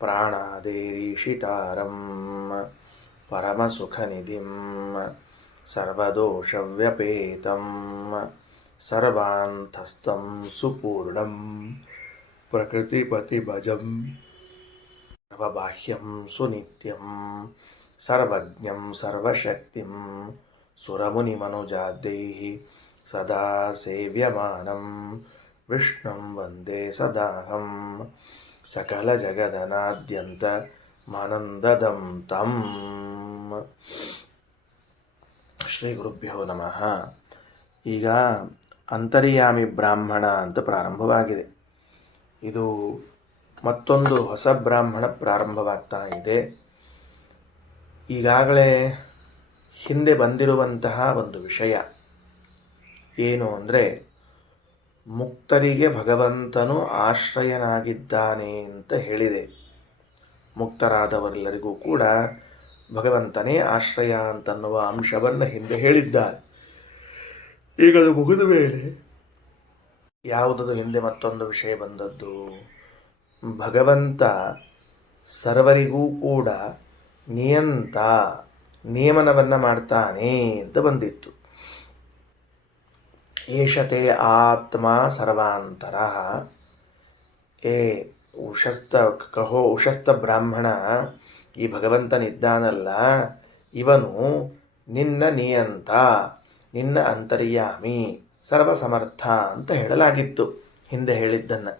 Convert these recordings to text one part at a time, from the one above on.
ಪ್ರಾಣಾದೇರೀಶಿತಾರಂ ಪರಮಸುಖನಿಧಿಂ ಸರ್ವದೋಷವ್ಯಪೇತಂ ಸರ್ವಾಂತಸ್ಥಂ ಸುಪೂರ್ಣಂ ಪ್ರಕೃತಿಪತಿಭಜಂ ಸರ್ವಬಾಹ್ಯಂ ಸುನಿತ್ಯಂ ಸರ್ವಜ್ಞಂ ಸರ್ವಶಕ್ತಿಂ ಸುರಮುನಿಮನುಜಾದ್ಯೈಃ ಸದಾ ಸೇವ್ಯಮಾನಂ ವಿಷ್ಣುಂ ವಂದೇ ಸದಾಹಂ ಸಕಲಜಗದನಾದ್ಯಂತ ಮಾನಂದದಂ ತಂ. ಶ್ರೀ ಗುರುಭ್ಯೋ ನಮಃ. ಈಗ ಅಂತರ್ಯಾಮಿ ಬ್ರಾಹ್ಮಣ ಅಂತ ಪ್ರಾರಂಭವಾಗಿದೆ. ಇದು ಮತ್ತೊಂದು ಹೊಸ ಬ್ರಾಹ್ಮಣ ಪ್ರಾರಂಭವಾಗ್ತಾ ಇದೆ. ಈಗಾಗಲೇ ಹಿಂದೆ ಬಂದಿರುವಂತಹ ಒಂದು ವಿಷಯ ಏನು ಅಂದರೆ, ಮುಕ್ತರಿಗೆ ಭಗವಂತನು ಆಶ್ರಯನಾಗಿದ್ದಾನೆ ಅಂತ ಹೇಳಿದೆ. ಮುಕ್ತರಾದವರೆಲ್ಲರಿಗೂ ಕೂಡ ಭಗವಂತನೇ ಆಶ್ರಯ ಅಂತನ್ನುವ ಅಂಶವನ್ನು ಹಿಂದೆ ಹೇಳಿದ್ದಾರೆ. ಈಗ ಅದು ಮುಗಿದ ಮೇಲೆ ಯಾವುದದು ಹಿಂದೆ ಮತ್ತೊಂದು ವಿಷಯ ಬಂದದ್ದು? ಭಗವಂತ ಸರ್ವರಿಗೂ ಕೂಡ ನಿಯಮನವನ್ನು ಮಾಡ್ತಾನೆ ಅಂತ ಬಂದಿತ್ತು. ಏಷತೆ ಆತ್ಮ ಸರ್ವಾಂತರ. ಉಶಸ್ತ ಬ್ರಾಹ್ಮಣ, ಈ ಭಗವಂತನಿದ್ದಾನಲ್ಲ, ಇವನು ನಿನ್ನ ನಿಯಂತ, ನಿನ್ನ ಅಂತರ್ಯಾಮಿ, ಸರ್ವಸಮರ್ಥ ಅಂತ ಹೇಳಲಾಗಿತ್ತು ಹಿಂದೆ ಹೇಳಿದ್ದನ್ನು.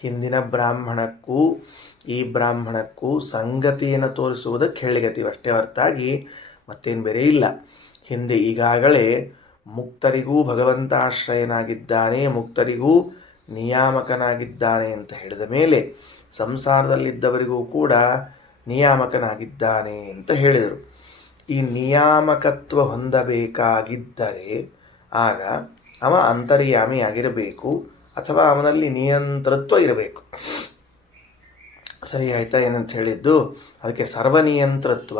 ಹಿಂದಿನ ಬ್ರಾಹ್ಮಣಕ್ಕೂ ಈ ಬ್ರಾಹ್ಮಣಕ್ಕೂ ಸಂಗತಿಯನ್ನು ತೋರಿಸುವುದಕ್ಕೆ ಹೇಳಿಗತೀವಿ ಅಷ್ಟೇ ಹೊರತಾಗಿ ಮತ್ತೇನು ಬೇರೆ ಇಲ್ಲ. ಹಿಂದೆ ಈಗಾಗಲೇ ಮುಕ್ತರಿಗೂ ಭಗವಂತ ಆಶ್ರಯನಾಗಿದ್ದಾನೆ, ಮುಕ್ತರಿಗೂ ನಿಯಾಮಕನಾಗಿದ್ದಾನೆ ಅಂತ ಹೇಳಿದ ಮೇಲೆ ಸಂಸಾರದಲ್ಲಿದ್ದವರಿಗೂ ಕೂಡ ನಿಯಾಮಕನಾಗಿದ್ದಾನೆ ಅಂತ ಹೇಳಿದರು. ಈ ನಿಯಾಮಕತ್ವ ಹೊಂದಬೇಕಾಗಿದ್ದರೆ ಆಗ ಅವ ಅಂತರ್ಯಾಮಿ ಆಗಿರಬೇಕು, ಅಥವಾ ಅವನಲ್ಲಿ ನಿಯಂತೃತ್ವ ಇರಬೇಕು. ಸರಿ ಆಯ್ತಾ ಏನಂತ ಹೇಳಿದ್ದು? ಅದಕ್ಕೆ ಸರ್ವನಿಯಂತೃತ್ವ,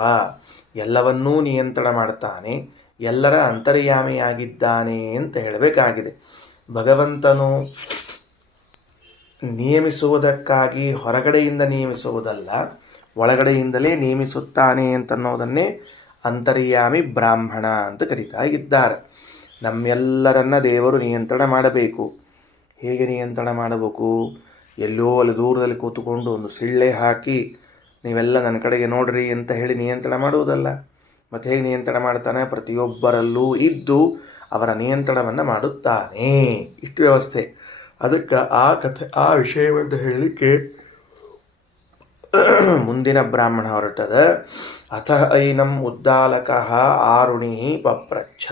ಎಲ್ಲವನ್ನೂ ನಿಯಂತ್ರಣ ಮಾಡ್ತಾನೆ, ಎಲ್ಲರ ಅಂತರ್ಯಾಮಿಯಾಗಿದ್ದಾನೆ ಅಂತ ಹೇಳಬೇಕಾಗಿದೆ. ಭಗವಂತನು ನಿಯಮಿಸುವುದಕ್ಕಾಗಿ ಹೊರಗಡೆಯಿಂದ ನಿಯಮಿಸುವುದಲ್ಲ, ಒಳಗಡೆಯಿಂದಲೇ ನಿಯಮಿಸುತ್ತಾನೆ ಅಂತನ್ನೋದನ್ನೇ ಅಂತರ್ಯಾಮಿ ಬ್ರಾಹ್ಮಣ ಅಂತ ಕರೀತಾ ಇದ್ದಾರೆ. ನಮ್ಮೆಲ್ಲರನ್ನ ದೇವರು ನಿಯಂತ್ರಣ ಮಾಡಬೇಕು. ಹೇಗೆ ನಿಯಂತ್ರಣ ಮಾಡಬೇಕು? ಎಲ್ಲೋ ಅಲ್ಲಿ ದೂರದಲ್ಲಿ ಕೂತುಕೊಂಡು ಒಂದು ಸಿಳ್ಳೆ ಹಾಕಿ ನೀವೆಲ್ಲ ನನ್ನ ಕಡೆಗೆ ನೋಡ್ರಿ ಅಂತ ಹೇಳಿ ನಿಯಂತ್ರಣ ಮಾಡುವುದಲ್ಲ. ಮತ್ತು ಹೇಗೆ ನಿಯಂತ್ರಣ ಮಾಡ್ತಾನೆ? ಪ್ರತಿಯೊಬ್ಬರಲ್ಲೂ ಇದ್ದು ಅವರ ನಿಯಂತ್ರಣವನ್ನು ಮಾಡುತ್ತಾನೆ. ಇಷ್ಟು ವ್ಯವಸ್ಥೆ. ಅದಕ್ಕೆ ಆ ವಿಷಯವನ್ನು ಹೇಳಲಿಕ್ಕೆ ಮುಂದಿನ ಬ್ರಾಹ್ಮಣ ಹೊರಟದ. ಅಥ ಐನಂ ಉದ್ದಾಲಕ ಆರುಣಿ ಪಪ್ರಚ್ಛ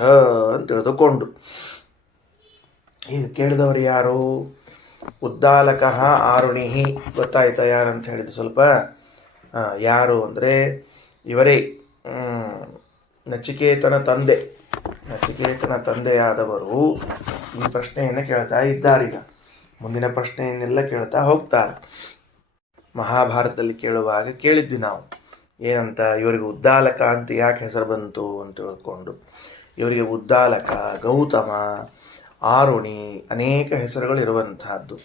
ಅಂತ ತಿಳಿದುಕೊಂಡು, ಈಗ ಕೇಳಿದವರು ಯಾರು? ಉದ್ದಾಲಕ ಆರುಣಿ. ಗೊತ್ತಾಯ್ತಾ ಯಾರಂತ ಹೇಳಿದ್ದು? ಸ್ವಲ್ಪ ಯಾರು ಅಂದರೆ ಇವರೇ ನಚಿಕೇತನ ತಂದೆಯಾದವರು ಈ ಪ್ರಶ್ನೆಯನ್ನು ಕೇಳ್ತಾ ಇದ್ದಾರೀಗ. ಮುಂದಿನ ಪ್ರಶ್ನೆಯನ್ನೆಲ್ಲ ಕೇಳ್ತಾ ಹೋಗ್ತಾರೆ. ಮಹಾಭಾರತದಲ್ಲಿ ಕೇಳುವಾಗ ಕೇಳಿದ್ವಿ ನಾವು ಏನಂತ, ಇವರಿಗೆ ಉದ್ದಾಲಕ ಅಂತ ಯಾಕೆ ಹೆಸರು ಬಂತು ಅಂತ ತಿಳ್ಕೊಂಡು. ಇವರಿಗೆ ಉದ್ದಾಲಕ, ಗೌತಮ, ಆರುಣಿ ಅನೇಕ ಹೆಸರುಗಳು ಇರುವಂತಹದ್ದು.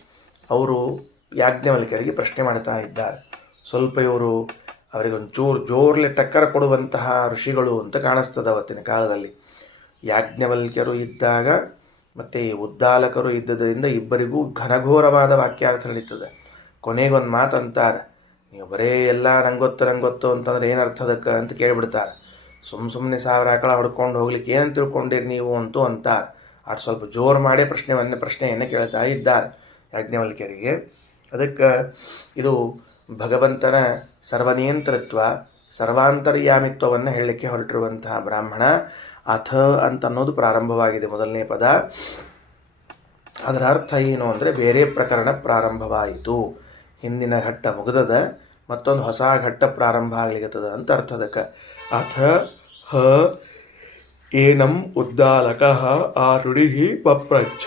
ಅವರು ಯಾಜ್ಞವಲ್ಕ್ಯರಿಗೆ ಪ್ರಶ್ನೆ ಮಾಡ್ತಾ ಇದ್ದಾರೆ. ಸ್ವಲ್ಪ ಇವರು ಅವರಿಗೊಂಚೂರು ಜೋರ್ಲೆ ಟಕ್ಕರ ಕೊಡುವಂತಹ ಋಷಿಗಳು ಅಂತ ಕಾಣಿಸ್ತದೆ ಅವತ್ತಿನ ಕಾಲದಲ್ಲಿ. ಯಾಜ್ಞವಲ್ಕ್ಯರು ಇದ್ದಾಗ ಮತ್ತು ಈ ಉದ್ದಾಲಕರು ಇದ್ದದರಿಂದ ಇಬ್ಬರಿಗೂ ಘನಘೋರವಾದ ವಾಕ್ಯಾರ್ಥ ನಡೀತದೆ. ಕೊನೆಗೊಂದು ಮಾತು ಅಂತಾರೆ, ನೀವು ಬರೇ ಎಲ್ಲ ನಂಗೊತ್ತು ಅಂತಂದ್ರೆ ಏನರ್ಥ ಅದಕ್ಕೆ ಅಂತ ಕೇಳಿಬಿಡ್ತಾರೆ. ಸುಮ್ಮನೆ 1000 ಆಕಳ ಹೊಡ್ಕೊಂಡು ಹೋಗ್ಲಿಕ್ಕೆ ಏನಂತ ತಿಳ್ಕೊಂಡಿರಿ ನೀವು ಅಂತೂ ಅಂತಾರೆ. ಅದು ಸ್ವಲ್ಪ ಜೋರು ಮಾಡೇ ಪ್ರಶ್ನೆಯನ್ನು ಕೇಳ್ತಾ ಇದ್ದಾರೆ ಯಾಜ್ಞವಲ್ಕ್ಯರಿಗೆ. ಅದಕ್ಕೆ ಇದು ಭಗವಂತನ ಸರ್ವನಿಯಂತೃತ್ವ, ಸರ್ವಾಂತರ್ಯಾಮಿತ್ವವನ್ನು ಹೇಳಲಿಕ್ಕೆ ಹೊರಟಿರುವಂತಹ ಬ್ರಾಹ್ಮಣ. ಅಥ ಅಂತ ಅನ್ನೋದು ಪ್ರಾರಂಭವಾಗಿದೆ ಮೊದಲನೇ ಪದ. ಅದರ ಅರ್ಥ ಏನು ಅಂದರೆ, ಬೇರೆ ಪ್ರಕರಣ ಪ್ರಾರಂಭವಾಯಿತು, ಹಿಂದಿನ ಘಟ್ಟ ಮುಗಿದದ, ಮತ್ತೊಂದು ಹೊಸ ಘಟ್ಟ ಪ್ರಾರಂಭ ಆಗ್ಲಿಕ್ಕದ ಅಂತ ಅರ್ಥದಕ್ಕೆ. ಅಥ ಹ ಏನಂ ಉದ್ದಾಲಕ ಆರುಣಿ ಪಪ್ರಚ್ಛ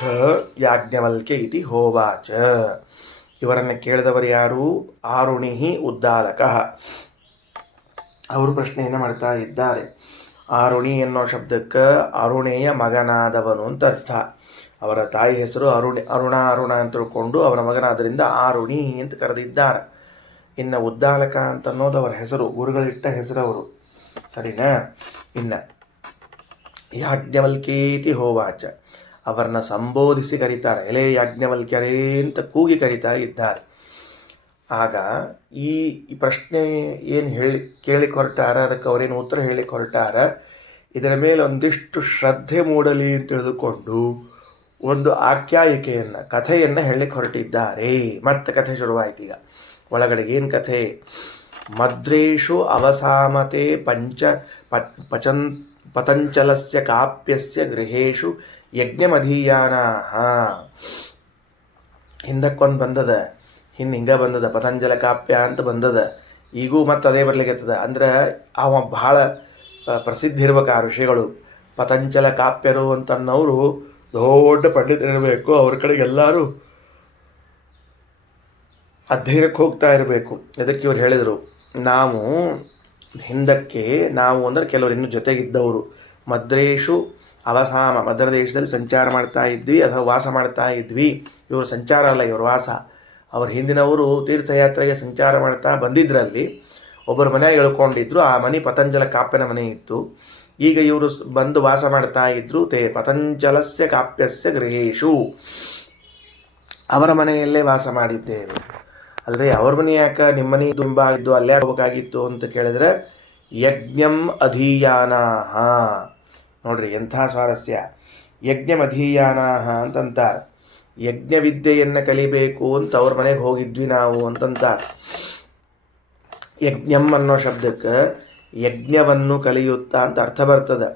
ಯಾಜ್ಞವಲ್ಕ್ಯ ಇತಿ ಹೋವಾಚ. ಇವರನ್ನು ಕೇಳಿದವರು ಯಾರು? ಆರುಣಿ ಉದ್ದಾಲಕ. ಅವರು ಪ್ರಶ್ನೆಯನ್ನು ಮಾಡ್ತಾ ಇದ್ದಾರೆ. ಆರುಣಿ ಎನ್ನೋ ಶಬ್ದಕ್ಕೆ ಅರುಣೆಯ ಮಗನಾದವನು ಅಂತ ಅರ್ಥ. ಅವರ ತಾಯಿ ಹೆಸರು ಅರುಣ ಅಂತ ತಿಳ್ಕೊಂಡು ಅವರ ಮಗನಾದ್ದರಿಂದ ಆರುಣಿ ಅಂತ ಕರೆದಿದ್ದಾರೆ. ಇನ್ನು ಉದ್ದಾಲಕ ಅಂತ ಅನ್ನೋದು ಅವರ ಹೆಸರು, ಗುರುಗಳಿಟ್ಟ ಹೆಸರು ಅವರು, ಸರಿನಾ. ಇನ್ನು ಯಾಜ್ಞವಲ್ಕೇತಿ ಹೋವಾಚ, ಅವರನ್ನ ಸಂಬೋಧಿಸಿ ಕರೀತಾರೆ, ಎಲೆ ಯಾಜ್ಞವಲ್ಕ್ಯರೇ ಅಂತ ಕೂಗಿ ಕರೀತಾ ಇದ್ದಾರೆ. ಆಗ ಈ ಪ್ರಶ್ನೆ ಏನು ಕೇಳಿಕ್ಕೆ ಹೊರಟಾರ, ಅದಕ್ಕೆ ಅವರೇನು ಉತ್ತರ ಹೇಳಿಕ್ಕೆ ಹೊರಟಾರ, ಇದರ ಮೇಲೆ ಒಂದಿಷ್ಟು ಶ್ರದ್ಧೆ ಮೂಡಲಿ ಅಂತ ತಿಳಿದುಕೊಂಡು ಒಂದು ಆಖ್ಯಾಯಿಕೆಯನ್ನು, ಕಥೆಯನ್ನು ಹೇಳಲಿಕ್ಕೆ ಹೊರಟಿದ್ದಾರೆ. ಮತ್ತೆ ಕಥೆ ಶುರುವಾಯ್ತು. ಈಗ ಒಳಗಡೆ ಏನು ಕಥೆ? ಮದ್ರೇಷು ಅವಸಾಮತೆ ಪತಂಚಲಸ್ಯ ಕಾಪ್ಯಸ್ಯ ಗೃಹೇಶು ಯಜ್ಞಮಧೀಯಾನಾಃ. ಹಿಂದಕ್ಕೊಂದು ಬಂದದ, ಹಿಂಗೆ ಬಂದದ, ಪತಂಜಲ ಕಾಪ್ಯ ಅಂತ ಬಂದದ. ಈಗೂ ಮತ್ತೆ ಅದೇ ಬರ್ಲಿಕ್ಕೆ ಅಂದ್ರೆ ಅವ ಬಹಳ ಪ್ರಸಿದ್ಧಿ ಇರ್ಬೇಕು ಆ ಋಷಿಗಳು. ಪತಂಜಲ ಕಾಪ್ಯರು ಅಂತನ್ನವರು ದೊಡ್ಡ ಪಂಡಿತರಿರಬೇಕು, ಅವ್ರ ಕಡೆಗೆ ಎಲ್ಲರೂ ಅಧ್ಯಯನಕ್ಕೆ ಹೋಗ್ತಾ ಇರಬೇಕು. ಅದಕ್ಕೆ ಇವ್ರು ಹೇಳಿದರು, ನಾವು ಹಿಂದಕ್ಕೆ, ನಾವು ಅಂದರೆ ಕೆಲವರು ಇನ್ನೂ ಜೊತೆಗಿದ್ದವರು, ಮದ್ರೇಶು ಅವಸಾಮ, ಮದ್ರ ದೇಶದಲ್ಲಿ ಸಂಚಾರ ಮಾಡ್ತಾ ಇದ್ವಿ ಅಥವಾ ವಾಸ ಮಾಡ್ತಾ ಇದ್ವಿ. ಇವರು ಸಂಚಾರ ಅಲ್ಲ, ಇವರು ವಾಸ. ಅವ್ರ ಹಿಂದಿನವರು ತೀರ್ಥಯಾತ್ರೆಗೆ ಸಂಚಾರ ಮಾಡ್ತಾ ಬಂದಿದ್ರಲ್ಲಿ ಒಬ್ಬರ ಮನೆಯಾಗ ಎಳ್ಕೊಂಡಿದ್ರು. ಆ ಮನೆ ಪತಂಜಲ ಕಾಪ್ಯನ ಮನೆ ಇತ್ತು. ಈಗ ಇವರು ಬಂದು ವಾಸ ಮಾಡ್ತಾ ಇದ್ರು ಪತಂಜಲಸ್ಯ ಕಾಪ್ಯಸ್ಯ ಗೃಹೇಶು, ಅವರ ಮನೆಯಲ್ಲೇ ವಾಸ ಮಾಡಿದ್ದೇವೆ. ಅಲ್ಲದೆ ಅವ್ರ ಮನೆ ಯಾಕೆ, ನಿಮ್ಮ ಮನೆ ತುಂಬ ಇದ್ದು ಅಲ್ಲೇ ಆಗಬೇಕಾಗಿತ್ತು ಅಂತ ಕೇಳಿದ್ರೆ, ಯಜ್ಞಂ ಅಧೀಯಾನಾಹ. ನೋಡ್ರಿ ಎಂಥ ಸ್ವಾರಸ್ಯ. ಯಜ್ಞಂ ಅಧೀಯಾನಾಹ ಅಂತಂತಾರೆ. ಯಜ್ಞ ವಿದ್ಯೆಯನ್ನು ಕಲಿಬೇಕು ಅಂತ ಅವ್ರ ಮನೆಗೆ ಹೋಗಿದ್ವಿ ನಾವು ಅಂತಂತಾರೆ. ಯಜ್ಞಂ ಅನ್ನೋ ಶಬ್ದಕ್ಕೆ ಯಜ್ಞವನ್ನು ಕಲಿಯುತ್ತಾ ಅಂತ ಅರ್ಥ ಬರ್ತದೆ.